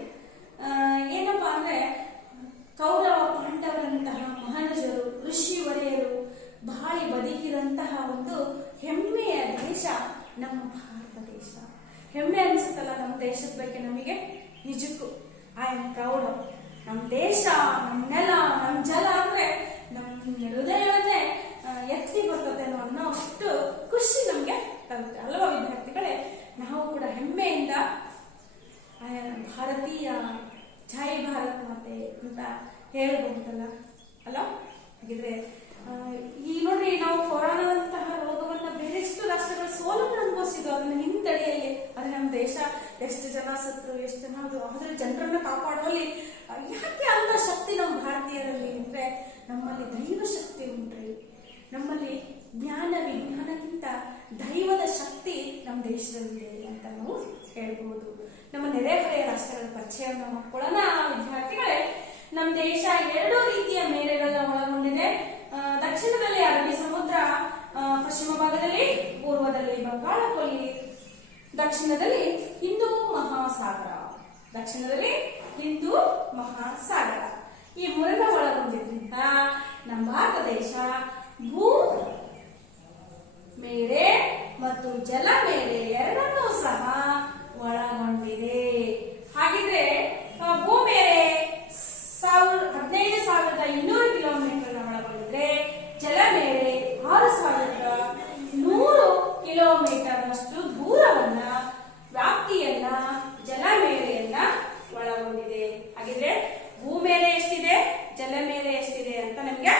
ಏನಪ್ಪಾ ಅಂದ್ರೆ ಕೌರವ ಪಾಂಡವರಂತಹ ಮಹಾನಜರು, ಋಷಿವರ್ಯರು ಬಾಳಿ ಬದುಕಿದಂತಹ ಒಂದು ಹೆಮ್ಮೆಯ ದೇಶ ನಮ್ಮ ಭಾರತ ದೇಶ. ಹೆಮ್ಮೆ ಅನ್ಸುತ್ತಲ್ಲ ನಮ್ಮ ದೇಶದ ಬಗ್ಗೆ ನಮಗೆ? ನಿಜಕ್ಕೂ ಐ ಆಮ್ ಪ್ರೌಡ್ ಆಫ್ ನಮ್ಮ ದೇಶ, ನಮ್ಮ ನೆಲ, ನಮ್ಮ ಜಲ ಅಂದ್ರೆ ನಮ್ಮ ಹೃದಯವನ್ನೇ ಎತ್ತಿ ಬರ್ತದೆ ಅನ್ನೋ ಅಷ್ಟು ಖುಷಿ ನಮ್ಗೆ ತರುತ್ತೆ ಅಲ್ವಾ ವಿದ್ಯಾರ್ಥಿಗಳೇ? ನಾವು ಕೂಡ ಹೆಮ್ಮೆಯಿಂದ ಭಾರತೀಯ, ಜೈ ಭಾರತ್ ಮಾತೆ ಅಂತ ಹೇಳಬಹುದಲ್ಲ ಅಲ್ಲ? ಹಾಗಿದ್ರೆ ಈ ನೋಡ್ರಿ, ನಾವು ಕೊರೋನಾದಂತಹ ರೋಗವನ್ನ ಬೇರೆ ಎಷ್ಟು ರಾಷ್ಟ್ರಗಳ ಸೋಲನ್ನು ಅನುಭವಿಸಿದ್ವು, ಅದನ್ನ ಹಿಂದಡಿಯಲ್ಲಿ. ಆದ್ರೆ ನಮ್ಮ ದೇಶ ಎಷ್ಟು ಜನ ಸತ್ರು, ಎಷ್ಟು ಜನ ಆದ್ರೆ ಜನರನ್ನ ಕಾಪಾಡುವಲ್ಲಿ ಯಾಕೆ ಅಂತ ಶಕ್ತಿ ನಮ್ಮ ಭಾರತೀಯರಲ್ಲಿ ಅಂದ್ರೆ ನಮ್ಮಲ್ಲಿ ದೈವ ಶಕ್ತಿ ಉಂಟ್ರಿ. ನಮ್ಮಲ್ಲಿ ಜ್ಞಾನ ವಿಜ್ಞಾನಕ್ಕಿಂತ ದೈವದ ಶಕ್ತಿ ನಮ್ಮ ದೇಶದಲ್ಲಿದೆ ಅಂತ ನಾವು ಹೇಳ್ಬಹುದು. ನಮ್ಮ ನೆರೆಹೊರೆಯ ರಾಷ್ಟ್ರಗಳ ಪರಿಚಯವನ್ನು ಮಾಡ್ಕೊಳ್ಳೋಣ ವಿದ್ಯಾರ್ಥಿಗಳೇ. ನಮ್ಮ ದೇಶ 2 ರೀತಿಯ ಮೇರೆಗಳನ್ನ ಒಳಗೊಂಡಿದೆ. ದಕ್ಷಿಣದಲ್ಲಿ ಅರಬ್ಬಿ ಸಮುದ್ರ, ಪಶ್ಚಿಮ ಭಾಗದಲ್ಲಿ, ಪೂರ್ವದಲ್ಲಿ ಬಂಗಾಳ ಕೊಲ್ಲಿ, ದಕ್ಷಿಣದಲ್ಲಿ ಹಿಂದೂ ಮಹಾಸಾಗರ. ದಕ್ಷಿಣದಲ್ಲಿ ಹಿಂದೂ ಮಹಾಸಾಗರ ಈ ಮೂರನ್ನ ಒಳಗೊಂಡಿದ್ರಿಂದ ನಮ್ಮ ಭಾರತ ದೇಶ ಭೂ ಮೇರೆ ಮತ್ತು ಜಲ ಮೇರೆ ಎರಡನ್ನೂ ಸಹ ಒಳಗೊಂಡಿದೆ. ಹಾಗಿದ್ರೆ ಭೂ ಮೇರೆ 15,200 ಕಿಲೋಮೀಟರ್ ಒಳಗೊಂಡಿದ್ರೆ, ಜಲ ಮೇರೆ 6,100 ಕಿಲೋಮೀಟರ್ನಷ್ಟು ದೂರವನ್ನ, ವ್ಯಾಪ್ತಿಯನ್ನ ಜಲ ಮೇರೆಯನ್ನ ಒಳಗೊಂಡಿದೆ. ಹಾಗಿದ್ರೆ ಭೂ ಮೇರೆ ಎಷ್ಟಿದೆ, ಜಲ ಮೇರೆ ಎಷ್ಟಿದೆ ಅಂತ ನಮ್ಗೆ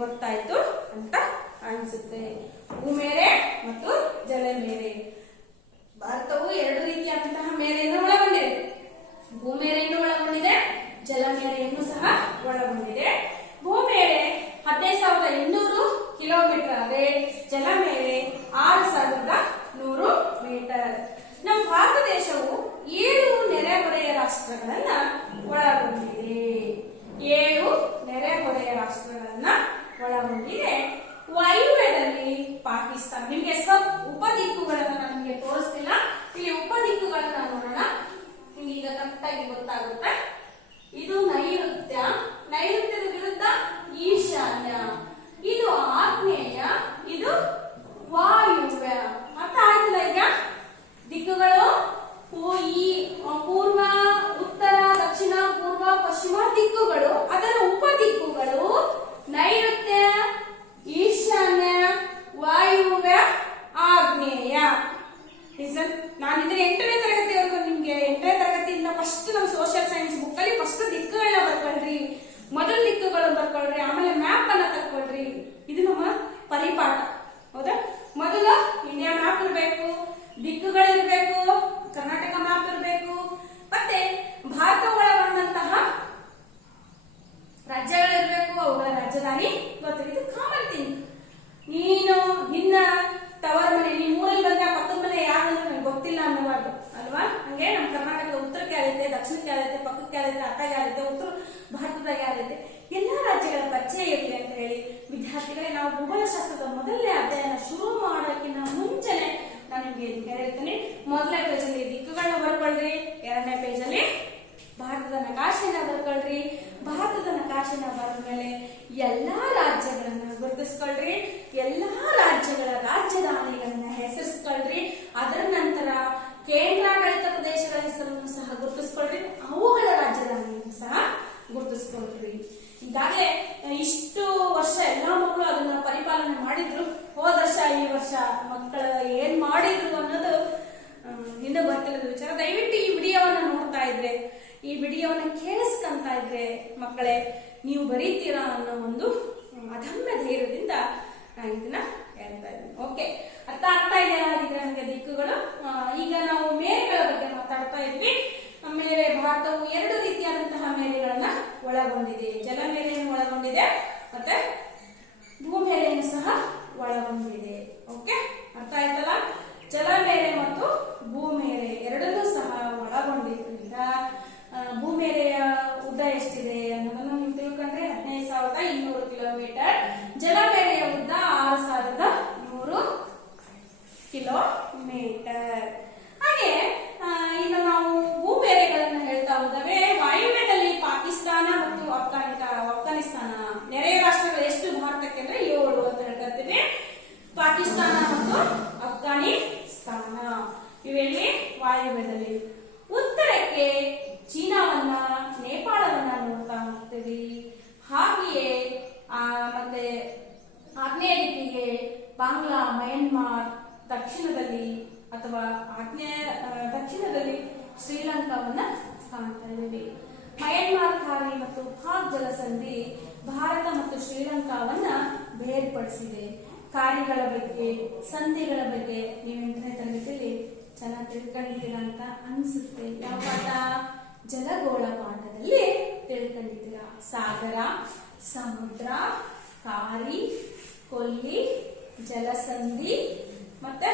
ಗೊತ್ತಾಯ್ತು ಅಂತ ಅನ್ಸುತ್ತೆ. ಭೂ ಮೇರೆ ಮತ್ತು ಜಲ ಮೇರೆ ರಾಷ್ಟ್ರಗಳನ್ನ ಒಳಗೊಂಡಿದೆ. 7 ನೆರೆಹೊರೆಯ ರಾಷ್ಟ್ರಗಳನ್ನ ಒಳಗೊಂಡಿದೆ. ವಾಯುವ್ಯದಲ್ಲಿ ಪಾಕಿಸ್ತಾನ. ನಿಮ್ಗೆ ಉಪದಿಕ್ಕುಗಳನ್ನ ನಾನು ನಿಮ್ಗೆ ತೋರಿಸ್ತಿಲ್ಲ, ಇಲ್ಲಿ ಉಪದಿಕ್ಕುಗಳನ್ನ ನೋಡೋಣ. ನಿಮ್ಗೆ ಈಗ ಕರೆಕ್ಟಾಗಿ ಗೊತ್ತಾಗುತ್ತೆ. ಇದು ನೈಋತ್ಯ, ನೈಋತ್ಯದ ವಿರುದ್ಧ ಈಶಾನ್ಯ, ಇದು ಆಗ್ನೇಯ, ಇದು ವಾಯುವ್ಯ. ಅರ್ಥ ಆಯ್ತಲ್ಲ ಈಗ? ದಿಕ್ಕುಗಳು ಪೂರ್ವ, ಉತ್ತರ, ದಕ್ಷಿಣ, ಪೂರ್ವ, ಪಶ್ಚಿಮ ದಿಕ್ಕುಗಳು. ಅದರ ಉಪದಿಕ್ಕುಗಳು ನೈಋತ್ಯ, ಈಶಾನ್ಯ, ವಾಯುವ್ಯ, ಆಗ್ನೇಯ. ನಾನು ಇದನ್ನ 8ನೇ ತರಗತಿವರೆಗೂ ನಿಮ್ಗೆ 8ನೇ ತರಗತಿಯಿಂದ ಫಸ್ಟ್ ನಾವು ಸೋಷಿಯಲ್ ಸೈನ್ಸ್ ಬುಕ್ ಅಲ್ಲಿ ಫಸ್ಟ್ ದಿಕ್ಕುಗಳನ್ನ ಬರ್ಕೊಳ್ರಿ, ಮೊದಲು ದಿಕ್ಕುಗಳು ಬರ್ಕೊಳ್ರಿ, ಆಮೇಲೆ ಮ್ಯಾಪ್ ಅನ್ನ ತಕ್ಕೊಳ್ರಿ. ಇದು ನಮ್ಮ ಪರಿಪಾಠ, ಹೌದಾ? ಮೊದಲು ಇಂಡಿಯಾ ಮ್ಯಾಪ್ ಇರಬೇಕು, ದಿಕ್ಕುಗಳಿರ್ಬೇಕು, ಕರ್ನಾಟಕ ಮ್ಯಾಪ್ ಇರಬೇಕು, ಮತ್ತೆ ಭಾರತ ಒಳಗೊಂಡಂತಹ ರಾಜ್ಯಗಳಿರ್ಬೇಕು, ಅವುಗಳ ರಾಜಧಾನಿ ಗೊತ್ತಿದೆ. ಇದು ಕಾಮನ್ ಥಿಂಗ್. ನೀನು ನಿನ್ನ ತವರ ಮನೆ, ನೀನ್ ಊರಲ್ಲಿ ಬಂದ ಪಕ್ಕದ ಮನೆ ಯಾವ್ದಂದ್ರೆ ನನಗೆ ಗೊತ್ತಿಲ್ಲ ಅನ್ನಬಾರ್ದು ಅಲ್ವಾ? ಹಂಗೆ ನಮ್ಮ ಕರ್ನಾಟಕದ ಉತ್ತರಕ್ಕೆ ಯಾರೈತೆ, ದಕ್ಷಿಣಕ್ಕೆ ಯಾರೈತೆ, ಪಕ್ಕಕ್ಕೆ ಯಾರೈತೆ, ಅತ್ತಾಗ ಯಾರೈತೆ, ಉತ್ತರ ಭಾರತದಾಗ ಯಾರೈತೆ, ಎಲ್ಲಾ ರಾಜ್ಯಗಳ ಪರಿಚಯ ಇರಲಿ ಅಂತ ಹೇಳಿ ವಿದ್ಯಾರ್ಥಿಗಳೇ, ನಾವು ಭೂಗೋಳಶಾಸ್ತ್ರದ ಮೊದಲನೇ ಅಧ್ಯಯನ ಶುರು ಮಾಡೋಕ್ಕಿಂತ ಮುಂಚೆನೆ ನಾನು ನಿಮ್ಗೆ ಹೇಳಿರ್ತೀನಿ. ಮೊದಲನೇ ಪೇಜಲ್ಲಿ ದಿಕ್ಕುಗಳನ್ನ ಬರ್ಕೊಳ್ರಿ, 2ನೇ ಪೇಜಲ್ಲಿ ಭಾರತದ ನಕಾಶೆನ ಬರ್ಕೊಳ್ರಿ. ಭಾರತದ ನಕಾಶೆನ ಬರೆದ ಮೇಲೆ ಎಲ್ಲಾ ರಾಜ್ಯಗಳನ್ನ ಗುರುತಿಸ್ಕೊಳ್ರಿ, ಎಲ್ಲಾ ರಾಜ್ಯಗಳ ರಾಜಧಾನಿಗಳನ್ನ ಹೆಸರಿಸ್ಕೊಳ್ರಿ. ಅದರ ನಂತರ ಕೇಂದ್ರಾಡಳಿತ ಪ್ರದೇಶಗಳ ಹೆಸರನ್ನು ಸಹ ಗುರುತಿಸ್ಕೊಳ್ರಿ, ಅವುಗಳ ರಾಜಧಾನಿಯನ್ನು ಸಹ ಗುರುತಿಸ್ಕೊಳ್ರಿ. ಈಗಾಗಲೇ ಇಷ್ಟು ವರ್ಷ ಎಲ್ಲಾ ಮಕ್ಕಳು ಅದನ್ನ ಪರಿಪಾಲನೆ ಮಾಡಿದ್ರು. ಹೋದ ವರ್ಷ ಈ ವರ್ಷ ಮಕ್ಕಳ ಏನ್ ಮಾಡಿದ್ರು ಅನ್ನೋದು ಇನ್ನೂ ಗೊತ್ತಿಲ್ಲದ ವಿಚಾರ. ದಯವಿಟ್ಟು ಈ ವಿಡಿಯೋವನ್ನ ನೋಡ್ತಾ ಇದ್ರೆ, ಈ ವಿಡಿಯೋವನ್ನ ಕೇಳಿಸ್ಕೊಂತ ಇದ್ರೆ ಮಕ್ಕಳೇ, ನೀವು ಬರೀತೀರಾ ಅನ್ನೋ ಒಂದು ಅದಮ್ಯ ಧೈರ್ಯದಿಂದ ನಾನು ಇದನ್ನ ಹೇಳ್ತಾ ಇದ್ದೀನಿ. ಓಕೆ, ಅರ್ಥ ಆಗ್ತಾ ಇದೆಯಾ ಹಾಗಿದ್ರೆ ನಮಗೆ ದಿಕ್ಕುಗಳು? ಈಗ ನಾವು ಮೇರೆಗಳ ಬಗ್ಗೆ ಮಾತಾಡ್ತಾ ಇದ್ವಿ. ಮೇಲೆ ಭಾರತವು 2 ರೀತಿಯಾದಂತಹ ಮೇರೆಗಳನ್ನ ಒಳಗೊಂಡಿದೆ. ಜಲಮೇರೆಯನ್ನು ಒಳಗೊಂಡಿದೆ, ಮತ್ತೆ ಭೂಮೇರೆಯನ್ನು ಸಹ ಒಳಗೊಂಡಿದೆ. ಓಕೆ, ಅರ್ಥ ಆಯ್ತಲ್ಲ? ಜಲಮೇರೆ ಮತ್ತು ಭೂಮೇರೆ ಎರಡನ್ನೂ ಸಹ ಒಳಗೊಂಡಿದ್ರಿಂದ ಭೂಮೇರೆಯ ಉದ್ದ ಎಷ್ಟಿದೆ ಅನ್ನೋದನ್ನು ನೀವು ತಿಳ್ಕೊಂಡ್ರೆ 15,200 ಕಿಲೋಮೀಟರ್. ಜಲಮೇರೆಯ ಉದ್ದ 6,100 ಕಿಲೋಮೀಟರ್. ಹಾಗೆ ಇನ್ನು ನಾವು ಭೂಮೇರೆಗಳನ್ನ ಹೇಳ್ತಾ ಹೋದವೆ. ವಾಯುವ್ಯದಲ್ಲಿ ಪಾಕಿಸ್ತಾನ ಮತ್ತು ಅಫ್ಘಾನಿಸ್ತಾನ ನೆರೆಯ ರಾಷ್ಟ್ರಗಳು ಎಷ್ಟು ಭಾರತಕ್ಕೆ ಅಂದ್ರೆ 7 ಅಂತ ಹೇಳ್ತಿರ್ತೀವಿ. ಪಾಕಿಸ್ತಾನ ಮತ್ತು ಅಫ್ಘಾನಿಸ್ತಾನ ಇವೆಲ್ಲಿ ವಾಯುವ್ಯದಲ್ಲಿ. ಉತ್ತರಕ್ಕೆ ಚೀನಾವನ್ನ, ನೇಪಾಳವನ್ನ ನೋಡ್ತಾ ಹೋಗ್ತೀವಿ. ಹಾಗೆಯೇ ಮತ್ತೆ ಆಗ್ನೇಯ ದಿಕ್ಕಿಗೆ ಬಾಂಗ್ಲಾ, ಮಯನ್ಮಾರ್, ದಕ್ಷಿಣದಲ್ಲಿ ಅಥವಾ ದಕ್ಷಿಣದಲ್ಲಿ ಶ್ರೀಲಂಕಾವನ್ನ ಕಾಣ್ತಾ ಇದ್ದೀವಿ. ಮಯನ್ಮಾರ್ ಖಾರಿ ಮತ್ತು ಪಾಕ್ ಜಲಸಂಧಿ ಭಾರತ ಮತ್ತು ಶ್ರೀಲಂಕಾವನ್ನ ಬೇರ್ಪಡಿಸಿದೆ. ಕಾರ್ಯಗಳ ಬಗ್ಗೆ, ಸಂಧಿಗಳ ಬಗ್ಗೆ ನೀವು 8ನೇ ತರಗತಿಯಲ್ಲಿ ಚೆನ್ನಾಗಿ ತಿಳ್ಕೊಂಡಿದ್ದೀರಾ ಅಂತ ಅನ್ಸುತ್ತೆ. ಯಾವ ಪಾಠ? ಜಲಗೋಳ ಪಾಠದಲ್ಲಿ ತಿಳ್ಕೊಂಡಿದ್ದೀರಾ. ಸಾಗರ, ಸಮುದ್ರ, ಕಾರಿ, ಕೊಲ್ಲಿ, ಜಲಸಂಧಿ, ಮತ್ತೆ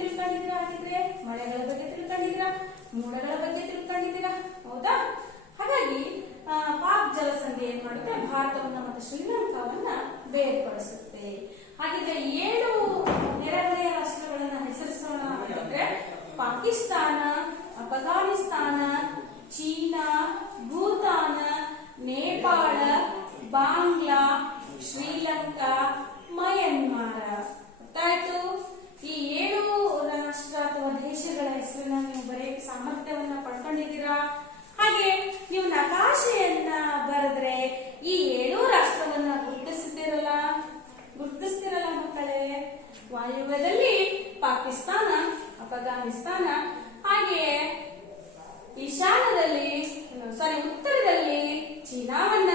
ತಿಳ್ಕೊಂಡಿದ್ದೀರಾ ಹಾಗಿದ್ರೆ? ಮಳೆಗಳ ಬಗ್ಗೆ ತಿಳ್ಕೊಂಡಿದ್ದೀರಾ, ಮೋಡಗಳ ಬಗ್ಗೆ ತಿಳ್ಕೊಂಡಿದ್ದೀರಾ, ಹೌದಾ? ಹಾಗಾಗಿ ಪಾಕ್ ಜಲಸಂಧಿ ಏನ್ ಮಾಡುತ್ತೆ? ಭಾರತವನ್ನ ಮತ್ತು ಶ್ರೀಲಂಕಾವನ್ನ ಬೇರ್ಪಡಿಸುತ್ತೆ. ಹಾಗಿದ್ರೆ 7 ನೆರೆಹೊರೆಯ ರಾಷ್ಟ್ರಗಳನ್ನ ಹೆಸರಿಸೋಣ ಹಾಗಿದ್ರೆ: ಪಾಕಿಸ್ತಾನ, ಅಫ್ಘಾನಿಸ್ತಾನ, ಚೀನಾ, ಭೂತಾನ, ನೇಪಾಳ, ಬಾಂಗ್ಲಾ, ಶ್ರೀಲಂಕಾ, ಮಯನ್ಮಾರ. ಗೊತ್ತಾಯ್ತು? ಈ 7 ರಾಷ್ಟ್ರ ಅಥವಾ ದೇಶಗಳ ಹೆಸರನ್ನ ನೀವು ಬರೆಯಕ್ಕೆ ಸಾಮರ್ಥ್ಯವನ್ನ ಪಡ್ಕೊಂಡಿದ್ದೀರಾ. ಹಾಗೆ ನೀವು ನಕಾಶೆಯನ್ನ ಬರೆದ್ರೆ ಈ 7 ರಾಷ್ಟ್ರವನ್ನ ಗುರುತಿಸ್ತಿರಲ್ಲ ಮಕ್ಕಳೇ. ವಾಯುವ್ಯದಲ್ಲಿ ಪಾಕಿಸ್ತಾನ, ಅಫ್ಘಾನಿಸ್ತಾನ, ಹಾಗೆಯೇ ಉತ್ತರದಲ್ಲಿ ಚೀನಾವನ್ನ,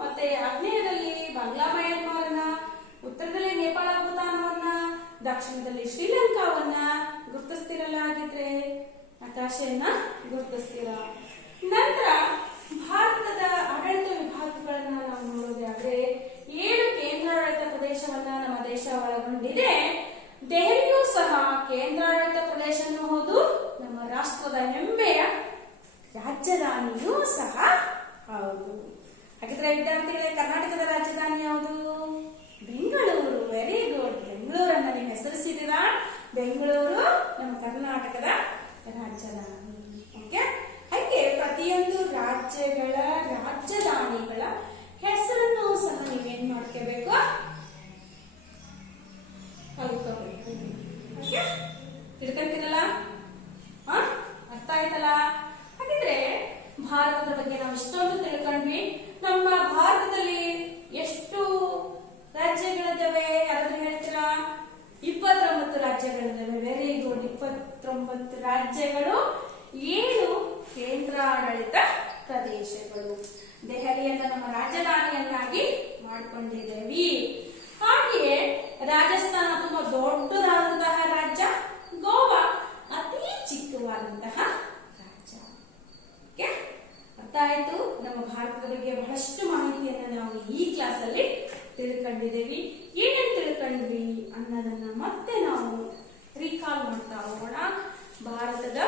ಮತ್ತೆ ಆಗ್ನೇಯದಲ್ಲಿ ಬಾಂಗ್ಲಾ, ಮಯನ್ಮಾರನ್ನ, ಉತ್ತರದಲ್ಲಿ ನೇಪಾಳ, ಭೂತಾನವನ್ನ, ದಕ್ಷಿಣದಲ್ಲಿ ಶ್ರೀಲಂಕಾವನ್ನ ಗುರುತಿಸ್ತಿರಲ್ಲ ಹಾಗಿದ್ರೆ? ನಕಾಶೆಯನ್ನ ಗುರುತಿಸ್ತೀರ. ನಂತರ ಭಾರತದ ಆಡಳಿತ ವಿಭಾಗಗಳನ್ನ ನಾವು ನೋಡೋದಾದ್ರೆ 7 ಕೇಂದ್ರಾಡಳಿತ ಪ್ರದೇಶವನ್ನ ನಮ್ಮ ದೇಶ ಒಳಗೊಂಡಿದೆ. ದೆಹಲಿಯೂ ಸಹ ಕೇಂದ್ರಾಡಳಿತ ಪ್ರದೇಶನೂ ಹೌದು, ನಮ್ಮ ರಾಷ್ಟ್ರದ ಹೆಮ್ಮೆಯ ರಾಜಧಾನಿಯೂ ಸಹ ಹೌದು. ಹಾಗಿದ್ರೆ ವಿದ್ಯಾರ್ಥಿಗಳೇ, ಕರ್ನಾಟಕದ ರಾಜಧಾನಿ ಯಾವುದು? ಬೆಂಗಳೂರು. Very good. ಬೆಂಗಳೂರನ್ನ ನೀವು ಹೆಸರಿಸಿದ್ದೀರಾ. ಬೆಂಗಳೂರು ನಮ್ಮ ಕರ್ನಾಟಕದ ರಾಜಧಾನಿ. ಓಕೆ. ಹಾಗೆ ಪ್ರತಿಯೊಂದು ರಾಜ್ಯಗಳ ರಾಜಧಾನಿಗಳ ಹೆಸರನ್ನು ಸಹ ನೀವೇನ್ ಮಾಡ್ಕೋಬೇಕು? ಕಲ್ತ್ಕೋಬೇಕು. ಓಕೆ, ತಿಳ್ಕೊಂತೀರಲ್ಲ? ಅರ್ಥ ಆಯ್ತಲ್ಲ? ಹಾಗಿದ್ರೆ ಭಾರತದ ಬಗ್ಗೆ ನಾವು ಇಷ್ಟೊಂದು ತಿಳ್ಕೊಂಡ್ವಿ. ನಮ್ಮ ಭಾರತದಲ್ಲಿ ಎಷ್ಟು ರಾಜ್ಯಗಳಿದ್ದಾವೆ? ಯಾರಾದ್ರೂ ಹೇಳ್ತೀರಾ? 29 ರಾಜ್ಯಗಳಿದ್ದಾವೆ. Very good. 29 ರಾಜ್ಯಗಳು, 7 ಕೇಂದ್ರಾಡಳಿತ ಪ್ರದೇಶಗಳು. ದೆಹಲಿಯನ್ನು ನಮ್ಮ ರಾಜಧಾನಿಯನ್ನಾಗಿ ಮಾಡಿಕೊಂಡಿದ್ದೇವೆ. ಹಾಗೆಯೇ ರಾಜಸ್ಥಾನ ತುಂಬಾ ದೊಡ್ಡದಾದಂತಹ ರಾಜ್ಯ, ಗೋವಾ ಅತಿ ಚಿಕ್ಕವಾದಂತಹ ರಾಜ್ಯ. ಓಕೆ, ಅರ್ಥ ಆಯ್ತು? ನಮ್ಮ ಭಾರತದ ಬಗ್ಗೆ ಬಹಳಷ್ಟು ಮಾಹಿತಿಯನ್ನು ನಾವು ಈ ಕ್ಲಾಸ್ ಅಲ್ಲಿ ತಿಳ್ಕೊಂಡಿದ್ದೇವೆ. ಏನೇನು ತಿಳ್ಕೊಂಡ್ವಿ ಅನ್ನೋದನ್ನ ಮತ್ತೆ ನಾವು ರೀಕಾಲ್ ಮಾಡ್ತಾ ಹೋಗೋಣ. ಭಾರತದ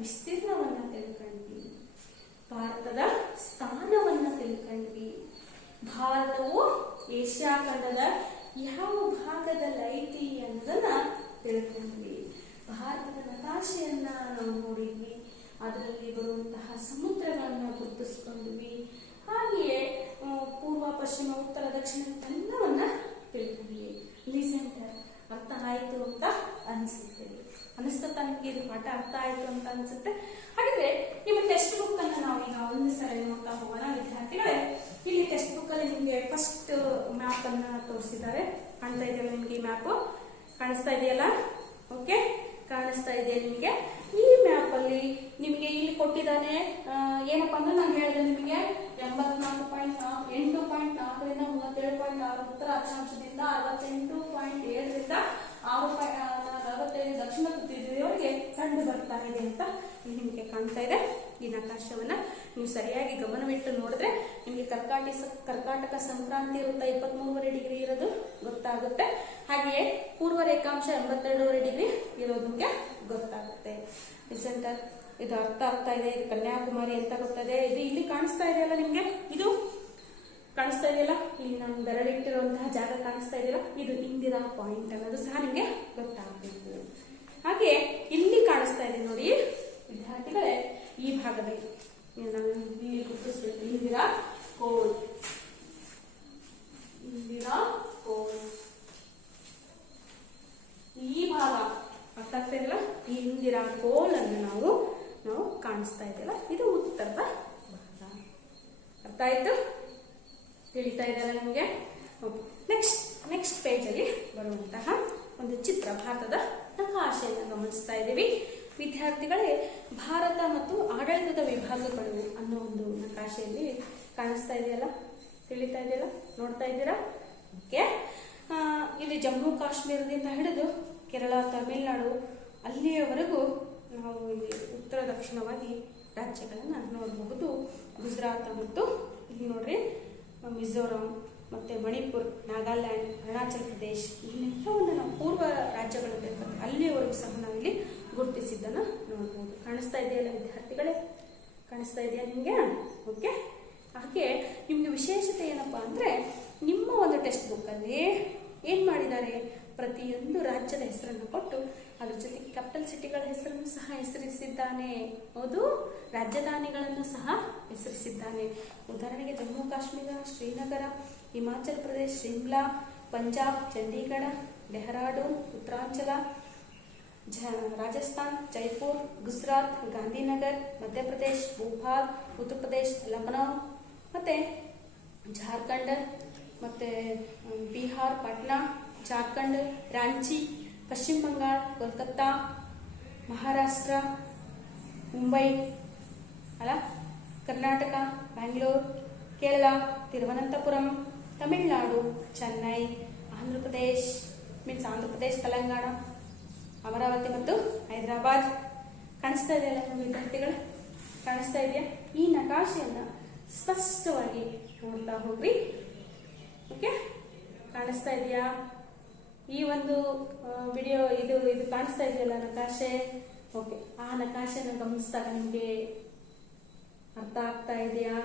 ವಿಸ್ತೀರ್ಣವನ್ನ ತಿಳ್ಕೊಂಡ್ವಿ, ಭಾರತದ ಸ್ಥಾನವನ್ನ ತಿಳ್ಕೊಂಡ್ವಿ, ಭಾರತವು ಏಷ್ಯಾ ಖಂಡದ ಯಾವ ಭಾಗದಲ್ಲಿ ಐತಿ ಅನ್ನೋದನ್ನ ತಿಳ್ಕೊಂಡ್ವಿ, ಭಾರತದ ನಕಾಶೆಯನ್ನ ನಾವು ನೋಡಿದ್ವಿ, ಅದರಲ್ಲಿ ಬರುವಂತಹ ಸಮುದ್ರಗಳನ್ನ ಗುರುತಿಸ್ಕೊಂಡ್ವಿ, ಹಾಗೆಯೇ ಪೂರ್ವ, ಪಶ್ಚಿಮ, ಉತ್ತರ, ದಕ್ಷಿಣ ಎಲ್ಲವನ್ನ ತಿಳ್ಕೊಂಡ್ವಿ. ಲಿಸೆಂಟರ್ ಅರ್ಥ ಆಯ್ತು ಅಂತ ಅನಿಸುತ್ತೆ. ಅನಿಸ್ತತಾ ನಿಮ್ಗೆ ಇದು ಪಾಠ ಅರ್ಥ ಆಯ್ತು ಅಂತ ಅನ್ಸುತ್ತೆ? ಹಾಗಿದ್ರೆ ನಿಮ್ಮ ಟೆಕ್ಸ್ಟ್ ಬುಕ್ ಅನ್ನ ನಾವು ಈಗ ಒಂದು ಸರಿ ನೋಡ್ತಾ ಹೋಗೋಣ ವಿದ್ಯಾರ್ಥಿಗಳೇ. ಇಲ್ಲಿ ಟೆಕ್ಸ್ಟ್ ಬುಕ್ ಅಲ್ಲಿ ನಿಮ್ಗೆ ಫಸ್ಟ್ ಮ್ಯಾಪ್ ಅನ್ನ ತೋರಿಸಿದ್ದಾರೆ. ಕಾಣ್ತಾ ಇದೆಯಲ್ಲ ನಿಮ್ಗೆ? ಈ ಮ್ಯಾಪ್ ಕಾಣಿಸ್ತಾ ಇದೆಯಲ್ಲ? ಓಕೆ, ಕಾಣಿಸ್ತಾ ಇದೆ ನಿಮಗೆ. ಈ ಮ್ಯಾಪ್ ಅಲ್ಲಿ ನಿಮ್ಗೆ ಇಲ್ಲಿ ಕೊಟ್ಟಿದ್ದಾನೆ. ಏನಪ್ಪಾ ಅಂದ್ರೆ ನಾನು ಹೇಳಿದೆ ನಿಮಗೆ 84.8.4ರಿಂದ 37.6 ಉತ್ತರ ಅಕ್ಷಾಂಶದಿಂದ 68.7ರಿಂದ 6.65 ದಕ್ಷಿಣ ತುದಿಯವರೆಗೆ ಕಂಡು ಬರ್ತಾ ಇದೆ ಅಂತ ನಿಮಗೆ ಕಾಣ್ತಾ ಇದೆ. ಈ ನಕಾಶವನ್ನ ನೀವು ಸರಿಯಾಗಿ ಗಮನವಿಟ್ಟು ನೋಡಿದ್ರೆ ನಿಮಗೆ ಕರ್ಕಾಟಕ ಸಂಕ್ರಾಂತಿ ವೃತ್ತ 23.5 ಡಿಗ್ರಿ ಇರೋದು ಗೊತ್ತಾಗುತ್ತೆ. ಹಾಗೆಯೇ ಪೂರ್ವ ರೇಖಾಂಶ 82.5 ಡಿಗ್ರಿ ಇರೋದು ನಿಮಗೆ ಗೊತ್ತಾಗುತ್ತೆ. ಸೆಂಟರ್ ಇದು ಅರ್ಥ ಆಗ್ತಾ ಇದೆ. ಇದು ಕನ್ಯಾಕುಮಾರಿ ಅಂತ ಗೊತ್ತದೆ. ಇದು ಇಲ್ಲಿ ಕಾಣಿಸ್ತಾ ಇದೆಯಲ್ಲ ನಿಮ್ಗೆ? ಇದು ಕಾಣಿಸ್ತಾ ಇದೆಯಲ್ಲ? ಇಲ್ಲಿ ನಾನು ಬೆರಳಿಟ್ಟಿರುವಂತಹ ಜಾಗ ಕಾಣಿಸ್ತಾ ಇದೆಯಲ್ಲ? ಇದು ಇಂದಿರಾ ಪಾಯಿಂಟ್ ಅನ್ನೋದು ಸಹ ನಿಮ್ಗೆ ಗೊತ್ತಾಗಬೇಕು. ಹಾಗೆ ಇಲ್ಲಿ ಕಾಣಿಸ್ತಾ ಇದೆ ನೋಡಿ ವಿದ್ಯಾರ್ಥಿಗಳೇ, ಈ ಭಾಗದಲ್ಲಿ ನಾವು ಇಲ್ಲಿ ಗುರುತಿಸ್ಬೇಕು. ಇಂದಿರಾ ಕೋಲ್, ಇಂದಿರಾ ಕೋಲ್ ಈ ಭಾಗ ಅರ್ಥ ಆಗ್ತಾ ಇದೆಯಲ್ಲ? ಈ ಇಂದಿರಾ ಕೋಲ್ ಅನ್ನು ನಾವು ಕಾಣಿಸ್ತಾ ಇದೆಯಲ್ಲ, ಇದು ಉತ್ತರದ ಭಾಗ. ಅರ್ಥ ಆಯ್ತು? ತಿಳಿತಾ ಇದೆಯಲ್ಲ ನಿಮಗೆ? ಓಕೆ, ನೆಕ್ಸ್ಟ್ ಪೇಜ್ ಅಲ್ಲಿ ಬರುವಂತಹ ಒಂದು ಚಿತ್ರ, ಭಾರತದ ನಕಾಶೆಯನ್ನು ಗಮನಿಸ್ತಾ ಇದ್ದೀವಿ ವಿದ್ಯಾರ್ಥಿಗಳೇ. ಭಾರತ ಮತ್ತು ಆಡಳಿತದ ವಿಭಾಗಗಳು ಅನ್ನೋ ಒಂದು ನಕಾಶೆಯಲ್ಲಿ ಕಾಣಿಸ್ತಾ ಇದೆಯಲ್ಲ? ತಿಳಿತಾ ಇದೆಯಲ್ಲ? ನೋಡ್ತಾ ಇದ್ದೀರಾ? ಓಕೆ, ಇಲ್ಲಿ ಜಮ್ಮು ಕಾಶ್ಮೀರದಿಂದ ಹಿಡಿದು ಕೇರಳ, ತಮಿಳುನಾಡು ಅಲ್ಲಿಯವರೆಗೂ ನಾವು ಇಲ್ಲಿ ಉತ್ತರ ದಕ್ಷಿಣವಾಗಿ ರಾಜ್ಯಗಳನ್ನು ನೋಡಬಹುದು. ಗುಜರಾತ್ ಮತ್ತು ಇಲ್ಲಿ ನೋಡ್ರಿ ಮಿಜೋರಾಂ ಮತ್ತೆ ಮಣಿಪುರ್, ನಾಗಾಲ್ಯಾಂಡ್, ಅರುಣಾಚಲ್ ಪ್ರದೇಶ್ ಇವೆಲ್ಲವನ್ನು ನಾವು ಪೂರ್ವ ರಾಜ್ಯಗಳು ಅಲ್ಲಿಯವರೆಗೂ ಸಹ ನಾವಿಲ್ಲಿ ಗುರುತಿಸಿದ್ದನ್ನು ನೋಡಬಹುದು. ಕಾಣಿಸ್ತಾ ಇದೆಯಲ್ಲ ವಿದ್ಯಾರ್ಥಿಗಳೇ? ಕಾಣಿಸ್ತಾ ಇದೆಯಾ ನಿಮಗೆ? ಓಕೆ, ಹಾಗೆ ನಿಮ್ಗೆ ವಿಶೇಷತೆ ಏನಪ್ಪಾ ಅಂದ್ರೆ ನಿಮ್ಮ ಒಂದು ಟೆಕ್ಸ್ಟ್ ಬುಕ್ ಅಲ್ಲಿ ಏನ್ ಮಾಡಿದ್ದಾರೆ, ಪ್ರತಿಯೊಂದು ರಾಜ್ಯದ ಹೆಸರನ್ನು ಕೊಟ್ಟು ಅದ್ರ ಜೊತೆಗೆ ಕ್ಯಾಪಿಟಲ್ ಸಿಟಿಗಳ ಹೆಸರನ್ನು ಸಹ ಹೆಸರಿಸಿದ್ದಾನೆ. ಹೌದು, ರಾಜಧಾನಿಗಳನ್ನು ಸಹ ಹೆಸರಿಸಿದ್ದಾನೆ. ಉದಾಹರಣೆಗೆ ಜಮ್ಮು ಕಾಶ್ಮೀರ ಶ್ರೀನಗರ, ಹಿಮಾಚಲ್ ಪ್ರದೇಶ್ ಶಿಮ್ಲಾ, ಪಂಜಾಬ್ ಚಂಡೀಗಢ, ಡೆಹ್ರಾಡೂನ್ ಉತ್ತರಾಂಚಲ, ರಾಜಸ್ಥಾನ್ ಜೈಪುರ್, ಗುಜರಾತ್ ಗಾಂಧಿನಗರ್, ಮಧ್ಯಪ್ರದೇಶ್ ಭೋಪಾಲ್, ಉತ್ತರ ಪ್ರದೇಶ್ ಲಖನೌ, ಮತ್ತೆ ಜಾರ್ಖಂಡ್, ಮತ್ತೆ ಬಿಹಾರ್ ಪಾಟ್ನಾ, ಜಾರ್ಖಂಡ್ ರಾಂಚಿ, ಪಶ್ಚಿಮ ಬಂಗಾಳ ಕೋಲ್ಕತ್ತಾ, ಮಹಾರಾಷ್ಟ್ರ ಮುಂಬೈ ಅಲ್ಲ, ಕರ್ನಾಟಕ ಬ್ಯಾಂಗ್ಳೂರ್, ಕೇರಳ ತಿರುವನಂತಪುರಂ, ತಮಿಳುನಾಡು ಚೆನ್ನೈ, ಆಂಧ್ರ ಪ್ರದೇಶ್ ತೆಲಂಗಾಣ, ಅಮರಾವತಿ ಮತ್ತು ಹೈದರಾಬಾದ್. ಕಾಣಿಸ್ತಾ ಇದೆಯಲ್ಲ ನಮ್ಮ ವಿದ್ಯಾರ್ಥಿಗಳು? ಕಾಣಿಸ್ತಾ ಇದೆಯಾ? ಈ ನಕಾಶೆಯನ್ನ ಸ್ಪಷ್ಟವಾಗಿ ನೋಡ್ತಾ ಹೋಗ್ರಿ. ಓಕೆ, ಕಾಣಿಸ್ತಾ ಇದೆಯಾ? ಈ ಒಂದು ವಿಡಿಯೋ ಇದು ಕಾಣಿಸ್ತಾ ಇದೆಯಲ್ಲ ನಕಾಶೆ? ಓಕೆ, ಆ ನಕಾಶೆನ ಗಮನಿಸಿದಾಗ ನಿಮಗೆ ಅರ್ಥ ಆಗ್ತಾ ಇದೆಯಾ?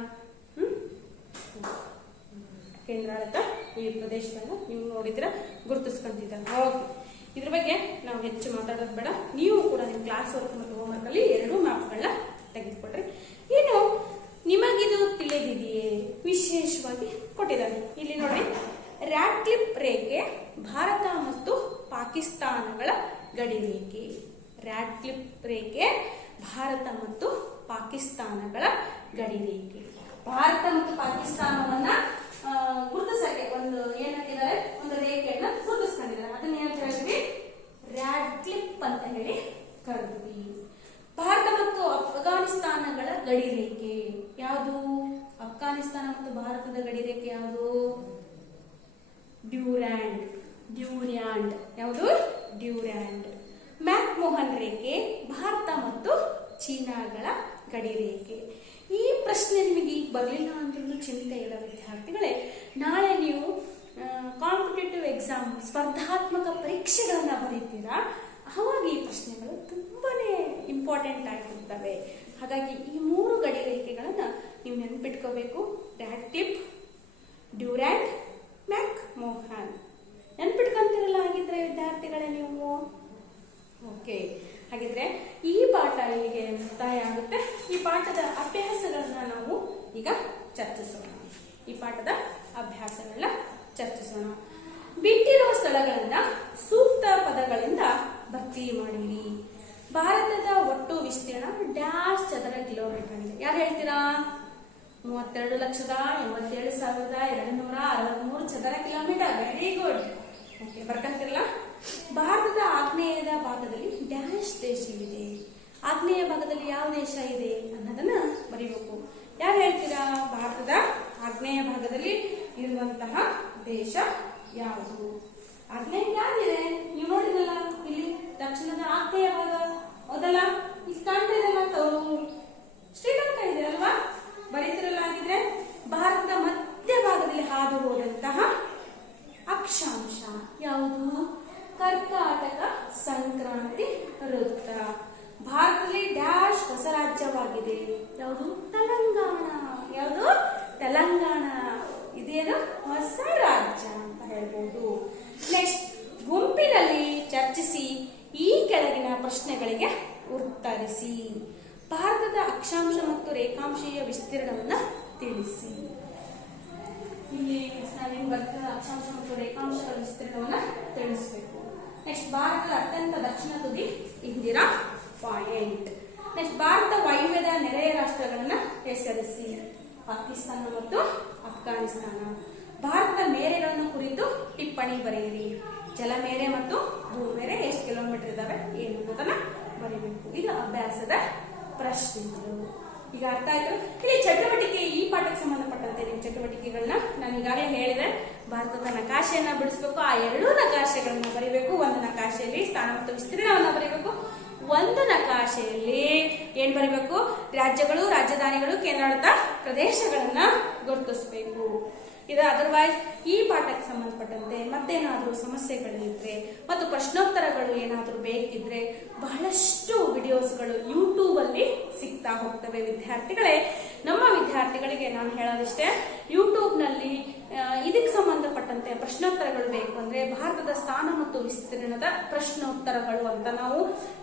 ಕೇಂದ್ರಾಡಳಿತ ಈ ಪ್ರದೇಶಗಳನ್ನ ನೀವು ನೋಡಿದ್ರೆ ಗುರುತಿಸ್ಕೊಂತಿದ್ದಾರೆ. ಓಕೆ, ಇದ್ರ ಬಗ್ಗೆ ನಾವು ಹೆಚ್ಚು ಮಾತಾಡೋದು ಬೇಡ. ನೀವು ಕೂಡ ನಿಮ್ಮ ಕ್ಲಾಸ್ ವರ್ಕ್ ಮತ್ತು ಹೋಮ್ವರ್ಕ್ ಅಲ್ಲಿ 2 ಮ್ಯಾಪ್ಗಳನ್ನ ತೆಗೆದುಕೊಡ್ರಿ. ಇನ್ನು ನಿಮಗಿದು ತಿಳಿದಿದೆಯೇ? ವಿಶೇಷವಾಗಿ ಕೊಟ್ಟಿದ್ದಾರೆ ಇಲ್ಲಿ ನೋಡ್ರಿ. ರ್ಯಾಡ್ಕ್ಲಿಫ್ ರೇಖೆ ಭಾರತ ಮತ್ತು ಪಾಕಿಸ್ತಾನಗಳ ಗಡಿ ರೇಖೆ. ರ್ಯಾಡ್ಕ್ಲಿಫ್ ರೇಖೆ ಭಾರತ ಮತ್ತು ಪಾಕಿಸ್ತಾನಗಳ ಗಡಿ ರೇಖೆ. ಭಾರತ ಮತ್ತು ಪಾಕಿಸ್ತಾನವನ್ನ ಗುರುತಿಸಕ್ಕೆ ಒಂದು ಏನ್ ಹಾಕಿದ್ದಾರೆ, ಒಂದು ರೇಖೆಯನ್ನ ಗುರುತಿಸ್ಕೊಂಡಿದ್ದಾರೆ. ಅದನ್ನ ಏನ್ ಹೇಳಿದ್ವಿ? ರ್ಯಾಡ್ಕ್ಲಿಫ್ ಅಂತ ಹೇಳಿ ಕರೆದ್ವಿ. ಭಾರತ ಮತ್ತು ಅಫ್ಘಾನಿಸ್ತಾನಗಳ ಗಡಿ ರೇಖೆ ಯಾವುದು? ಅಫ್ಘಾನಿಸ್ತಾನ ಮತ್ತು ಭಾರತದ ಗಡಿ ರೇಖೆ ಯಾವುದು? ಡ್ಯೂರ್ಯಾಂಡ್. ಡ್ಯೂರ್ಯಾಂಡ್ ಯಾವುದು? ಡ್ಯೂರ್ಯಾಂಡ್. ಮ್ಯಾಕ್ಮೋಹನ್ ರೇಖೆ ಭಾರತ ಮತ್ತು ಚೀನಾಗಳ ಗಡಿ ರೇಖೆ. ಈ ಪ್ರಶ್ನೆ ನಿಮಗೆ ಈಗ ಬರಲಿಲ್ಲ ಅಂದ್ರೂ ಚಿಂತೆ ಇಲ್ಲ ವಿದ್ಯಾರ್ಥಿಗಳೇ. ನಾಳೆ ನೀವು ಕಾಂಪಿಟೇಟಿವ್ ಎಕ್ಸಾಮ್ ಸ್ಪರ್ಧಾತ್ಮಕ ಪರೀಕ್ಷೆಗಳನ್ನ ಬರೀತೀರಾ, ಅವಾಗ ಈ ಪ್ರಶ್ನೆಗಳು ತುಂಬಾನೇ ಇಂಪಾರ್ಟೆಂಟ್ ಆಗಿರ್ತವೆ. ಹಾಗಾಗಿ ಈ 3 ಗಡಿ ರೇಖೆಗಳನ್ನ ನೀವು ನೆನ್ಪಿಟ್ಕೋಬೇಕು. Radcliffe, Durand, McMahon. ನೆನ್ಪಿಟ್ಕೊಂತಿರಲ್ಲ ಹಾಗಿದ್ರೆ ವಿದ್ಯಾರ್ಥಿಗಳೇ ನೀವು? ಓಕೆ, ಹಾಗಿದ್ರೆ ಈ ಪಾಠ ಇಲ್ಲಿಗೆ ಮುಕ್ತಾಯ ಆಗುತ್ತೆ. ಈ ಪಾಠದ ಅಭ್ಯಾಸಗಳನ್ನ ನಾವು ಈಗ ಚರ್ಚಿಸೋಣ. ಬಿಟ್ಟಿರುವ ಸ್ಥಳಗಳನ್ನ ಸೂಕ್ತ ಪದಗಳಿಂದ ಭರ್ತಿ ಮಾಡಿರಿ. ಭಾರತದ ಒಟ್ಟು ವಿಸ್ತೀರ್ಣ ಡ್ಯಾಶ್ ಚದರ ಕಿಲೋಮೀಟರ್ ಆಗಿದೆ. ಯಾರು ಹೇಳ್ತೀರಾ? 32,87,263 ಚದರ ಕಿಲೋಮೀಟರ್. Very good. ಓಕೆ, ಬರ್ಕಂತಿರಲ್ಲ. ಭಾರತದ ಆಗ್ನೇಯದ ಭಾಗದಲ್ಲಿ ಡ್ಯಾಶ್ ದೇಶವಿದೆ. ಆಗ್ನೇಯ ಭಾಗದಲ್ಲಿ ಯಾವ ದೇಶ ಇದೆ ಅನ್ನೋದನ್ನ ಬರೀಬೇಕು. ಯಾರು ಹೇಳ್ತೀರಾ? ಭಾರತದ ಆಗ್ನೇಯ ಭಾಗದಲ್ಲಿ ಇರುವಂತಹ ದೇಶ ಯಾವುದು? ಆಗ್ನೇಯ ಯಾವ್ದಿದೆ? ನೀವು ನೋಡಿದಲ್ಲ ಇಲ್ಲಿ ದಕ್ಷಿಣದ ಆಗ್ನೇಯ ಭಾಗ, ಹೌದಲ್ಲ? ಇಲ್ಲಿ ಕಾಣ್ತಾ ಇದೆಲ್ಲ ಶ್ರೀಲಂಕಾ ಇದೆ ಅಲ್ವಾ? ಬರೀತಿರಲ್ಲ. ಹಾಗಿದ್ರೆ ಭಾರತದ ಮಧ್ಯ ಭಾಗದಲ್ಲಿ ಹಾದು ಹೋದಂತಹ ಅಕ್ಷಾಂಶ ಯಾವುದು? ಕರ್ನಾಟಕ ಸಂಕ್ರಾಂತಿ ವೃತ್ತ. ಭಾರತದಲ್ಲಿ ಡ್ಯಾಶ್ ಹೊಸ ರಾಜ್ಯವಾಗಿದೆ. ಯಾವುದು? ತೆಲಂಗಾಣ. ಯಾವುದು? ತೆಲಂಗಾಣ. ಇದೇನು? ಹೊಸ ರಾಜ್ಯ ಅಂತ ಹೇಳ್ಬೋದು. ನೆಕ್ಸ್ಟ್, ಗುಂಪಿನಲ್ಲಿ ಚರ್ಚಿಸಿ ಈ ಕೆಳಗಿನ ಪ್ರಶ್ನೆಗಳಿಗೆ ಉತ್ತರಿಸಿ. ಭಾರತದ ಅಕ್ಷಾಂಶ ಮತ್ತು ರೇಖಾಂಶೀಯ ವಿಸ್ತೀರ್ಣವನ್ನ ತಿಳಿಸಿ. ಇಲ್ಲಿ ನಾವೇನು ಬರ್ತದೆ? ಅಕ್ಷಾಂಶ ಮತ್ತು ರೇಖಾಂಶಗಳ ವಿಸ್ತೀರ್ಣವನ್ನ ತಿಳಿಸಬೇಕು. ನೆಕ್ಸ್ಟ್, ಭಾರತದ ಅತ್ಯಂತ ದಕ್ಷಿಣ ತುದಿ ಇಂದಿರಾ ಪಾಯಿಂಟ್. ನೆಕ್ಸ್ಟ್, ಭಾರತ ವಾಯುವ್ಯದ ನೆರೆಯ ರಾಷ್ಟ್ರಗಳನ್ನ ಹೆಸರಿಸಿ. ಪಾಕಿಸ್ತಾನ ಮತ್ತು ಅಫ್ಘಾನಿಸ್ತಾನ. ಭಾರತದ ಮೇರೆಗಳನ್ನು ಕುರಿತು ಟಿಪ್ಪಣಿ ಬರೆಯಿರಿ. ಜಲಮೇರೆ ಮತ್ತು ಭೂಮೇರೆ ಎಷ್ಟು ಕಿಲೋಮೀಟರ್ ಇದಾವೆ ಏನು ಅನ್ನೋದನ್ನ ಬರೀಬೇಕು. ಇದು ಅಭ್ಯಾಸದ ಪ್ರಶ್ನೆಗಳು. ಈಗ ಅರ್ಥ ಆಯ್ತು. ಇಲ್ಲಿ ಚಟುವಟಿಕೆ, ಈ ಪಾಠಕ್ಕೆ ಸಂಬಂಧಪಟ್ಟಂತೆ ನಿಮ್ಮ ಚಟುವಟಿಕೆಗಳನ್ನ ನಾನು ಈಗಾಗಲೇ ಹೇಳಿದೆ. ಭಾರತದ ನಕಾಶೆಯನ್ನ ಬಿಡಿಸ್ಬೇಕು. ಆ 2 ನಕಾಶೆಗಳನ್ನ ಬರೀಬೇಕು. ಒಂದು ನಕಾಶೆಯಲ್ಲಿ ಸ್ಥಾನ ಮತ್ತು ವಿಸ್ತೀರ್ಣವನ್ನ ಬರೀಬೇಕು. ಒಂದು ನಕಾಶೆಯಲ್ಲಿ ಏನ್ ಬರೀಬೇಕು? ರಾಜ್ಯಗಳು, ರಾಜಧಾನಿಗಳು, ಕೇಂದ್ರಾಡಳಿತ ಪ್ರದೇಶಗಳನ್ನ ಗುರುತಿಸಬೇಕು. ಇದು ಅದರ್ವೈಸ್ ಈ ಪಾಠಕ್ಕೆ ಸಂಬಂಧಪಟ್ಟಂತೆ ಮತ್ತೇನಾದ್ರೂ ಸಮಸ್ಯೆಗಳಿದ್ರೆ ಮತ್ತು ಪ್ರಶ್ನೋತ್ತರಗಳು ಏನಾದ್ರೂ ಬೇಕಿದ್ರೆ ಬಹಳಷ್ಟು ವಿಡಿಯೋಸ್ಗಳು ಯೂಟ್ಯೂಬ್ ಅಲ್ಲಿ ಸಿಗ್ತಾ ಹೋಗ್ತವೆ ವಿದ್ಯಾರ್ಥಿಗಳೇ. ನಮ್ಮ ವಿದ್ಯಾರ್ಥಿಗಳಿಗೆ ನಾನು ಹೇಳೋದಿಷ್ಟೇ, ಯೂಟ್ಯೂಬ್ ನಲ್ಲಿ ಇದಕ್ಕೆ ಸಂಬಂಧಪಟ್ಟಂತೆ ಪ್ರಶ್ನೋತ್ತರಗಳು ಬೇಕು ಅಂದ್ರೆ ಭಾರತದ ಸ್ಥಾನ ಮತ್ತು ವಿಸ್ತೀರ್ಣದ ಪ್ರಶ್ನೋತ್ತರಗಳು ಅಂತ ನಾವು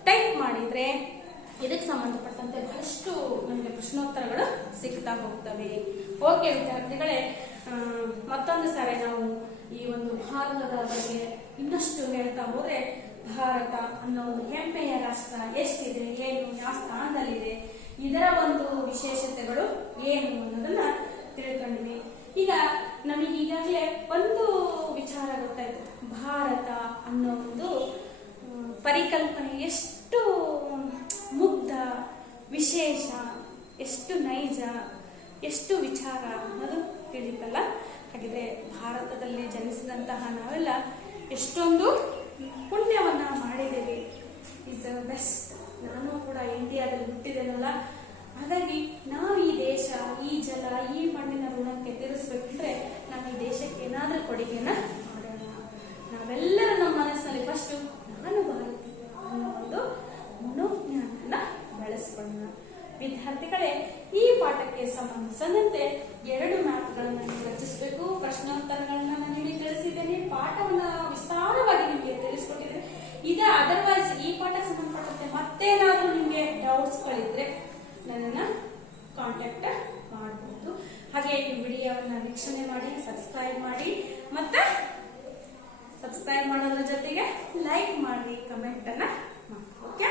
ಟೈಪ್ ಮಾಡಿದ್ರೆ ಇದಕ್ಕೆ ಸಂಬಂಧಪಟ್ಟಂತೆ ಬಹಳಷ್ಟು ನಮಗೆ ಪ್ರಶ್ನೋತ್ತರಗಳು ಸಿಗ್ತಾ ಹೋಗ್ತವೆ. ಓಕೆ ವಿದ್ಯಾರ್ಥಿಗಳೇ, ಮತ್ತೊಂದು ಸಾರಿ ನಾವು ಈ ಒಂದು ಭಾರತದ ಬಗ್ಗೆ ಇನ್ನಷ್ಟು ಹೇಳ್ತಾ ಹೋದ್ರೆ ಭಾರತ ಅನ್ನೋ ಒಂದು ಹೆಮ್ಮೆಯ ರಾಷ್ಟ್ರ ಎಷ್ಟಿದೆ, ಏನು, ಯಾವ ಸ್ಥಾನದಲ್ಲಿದೆ, ಇದರ ಒಂದು ವಿಶೇಷತೆಗಳು ಏನು ಅನ್ನೋದನ್ನ ತಿಳ್ಕೊಂಡ್ವಿ. ಈಗ ನಮಗೆ ಈಗಾಗಲೇ ಒಂದು ವಿಚಾರ ಗೊತ್ತಾಯ್ತು. ಭಾರತ ಅನ್ನೋ ಒಂದು ಪರಿಕಲ್ಪನೆ ಎಷ್ಟು ಮುಗ್ಧ, ವಿಶೇಷ, ಎಷ್ಟು ನೈಜ, ಎಷ್ಟು ವಿಚಾರ ಅನ್ನೋದು ತಿಳಿತಲ್ಲ. ಹಾಗಿದ್ರೆ ಭಾರತದಲ್ಲಿ ಜನಿಸಿದಂತಹ ನಾವೆಲ್ಲ ಎಷ್ಟೊಂದು ಪುಣ್ಯವನ್ನ ಮಾಡಿದ್ದೇವೆ. Is the best. ನಾನು ಕೂಡ ಇಂಡಿಯಾದಲ್ಲಿ ಹುಟ್ಟಿದ್ದೇನಲ್ಲ, ಹಾಗಾಗಿ ನಾವು ಈ ದೇಶ, ಈ ಜಲ, ಈ ಮಣ್ಣಿನ ಋಣಕ್ಕೆ ತೀರಿಸ್ಬೇಕಂದ್ರೆ ನಾವು ಈ ದೇಶಕ್ಕೆ ಏನಾದ್ರೂ ಕೊಡುಗೆಯನ್ನ ಮಾಡೋಣ. ನಾವೆಲ್ಲರೂ ನಮ್ಮ ಮನಸ್ಸಿನಲ್ಲಿ ಫಸ್ಟ್ ನಾನು ಭಾರತೀಯ ಅನ್ನೋ ಒಂದು ಮನೋಜ್ಞಾನವನ್ನ ಬೆಳೆಸ್ಕೊಳ್ಳೋಣ. ವಿದ್ಯಾರ್ಥಿಗಳೇ, ಈ ಪಾಠ ಅದರಂತೆ 2 ಮ್ಯಾಪ್ಗಳನ್ನು ನೀವು ರಚಿಸಬೇಕು. ಪ್ರಶ್ನೋತ್ತರಗಳನ್ನ ನಾನು ನಿಮಗೆ ತಿಳಿಸಿದ್ದೇನೆ, ಪಾಠವನ್ನ ವಿಸ್ತಾರವಾಗಿ ನಿಮಗೆ ತಿಳಿಸ್ಕೊಟ್ಟಿದ್ದೇನೆ. ಈಗ ಅದರ್ವೈಸ್ ಈ ಪಾಠಕ್ಕೆ ಸಂಬಂಧಪಟ್ಟಂತೆ ಮತ್ತೇನಾದ್ರೂ ನಿಮಗೆ ಡೌಟ್ಸ್ಗಳಿದ್ರೆ ನನ್ನನ್ನು ಕಾಂಟ್ಯಾಕ್ಟ್ ಮಾಡಬಹುದು. ಹಾಗೆ ಈ ವಿಡಿಯೋವನ್ನ ವೀಕ್ಷಣೆ ಮಾಡಿ, ಸಬ್ಸ್ಕ್ರೈಬ್ ಮಾಡಿ, ಮತ್ತೆ ಸಬ್ಸ್ಕ್ರೈಬ್ ಮಾಡೋದ್ರ ಜೊತೆಗೆ ಲೈಕ್ ಮಾಡಿ, ಕಮೆಂಟ್ ಅನ್ನ ಮಾಡಿ. ಓಕೆ.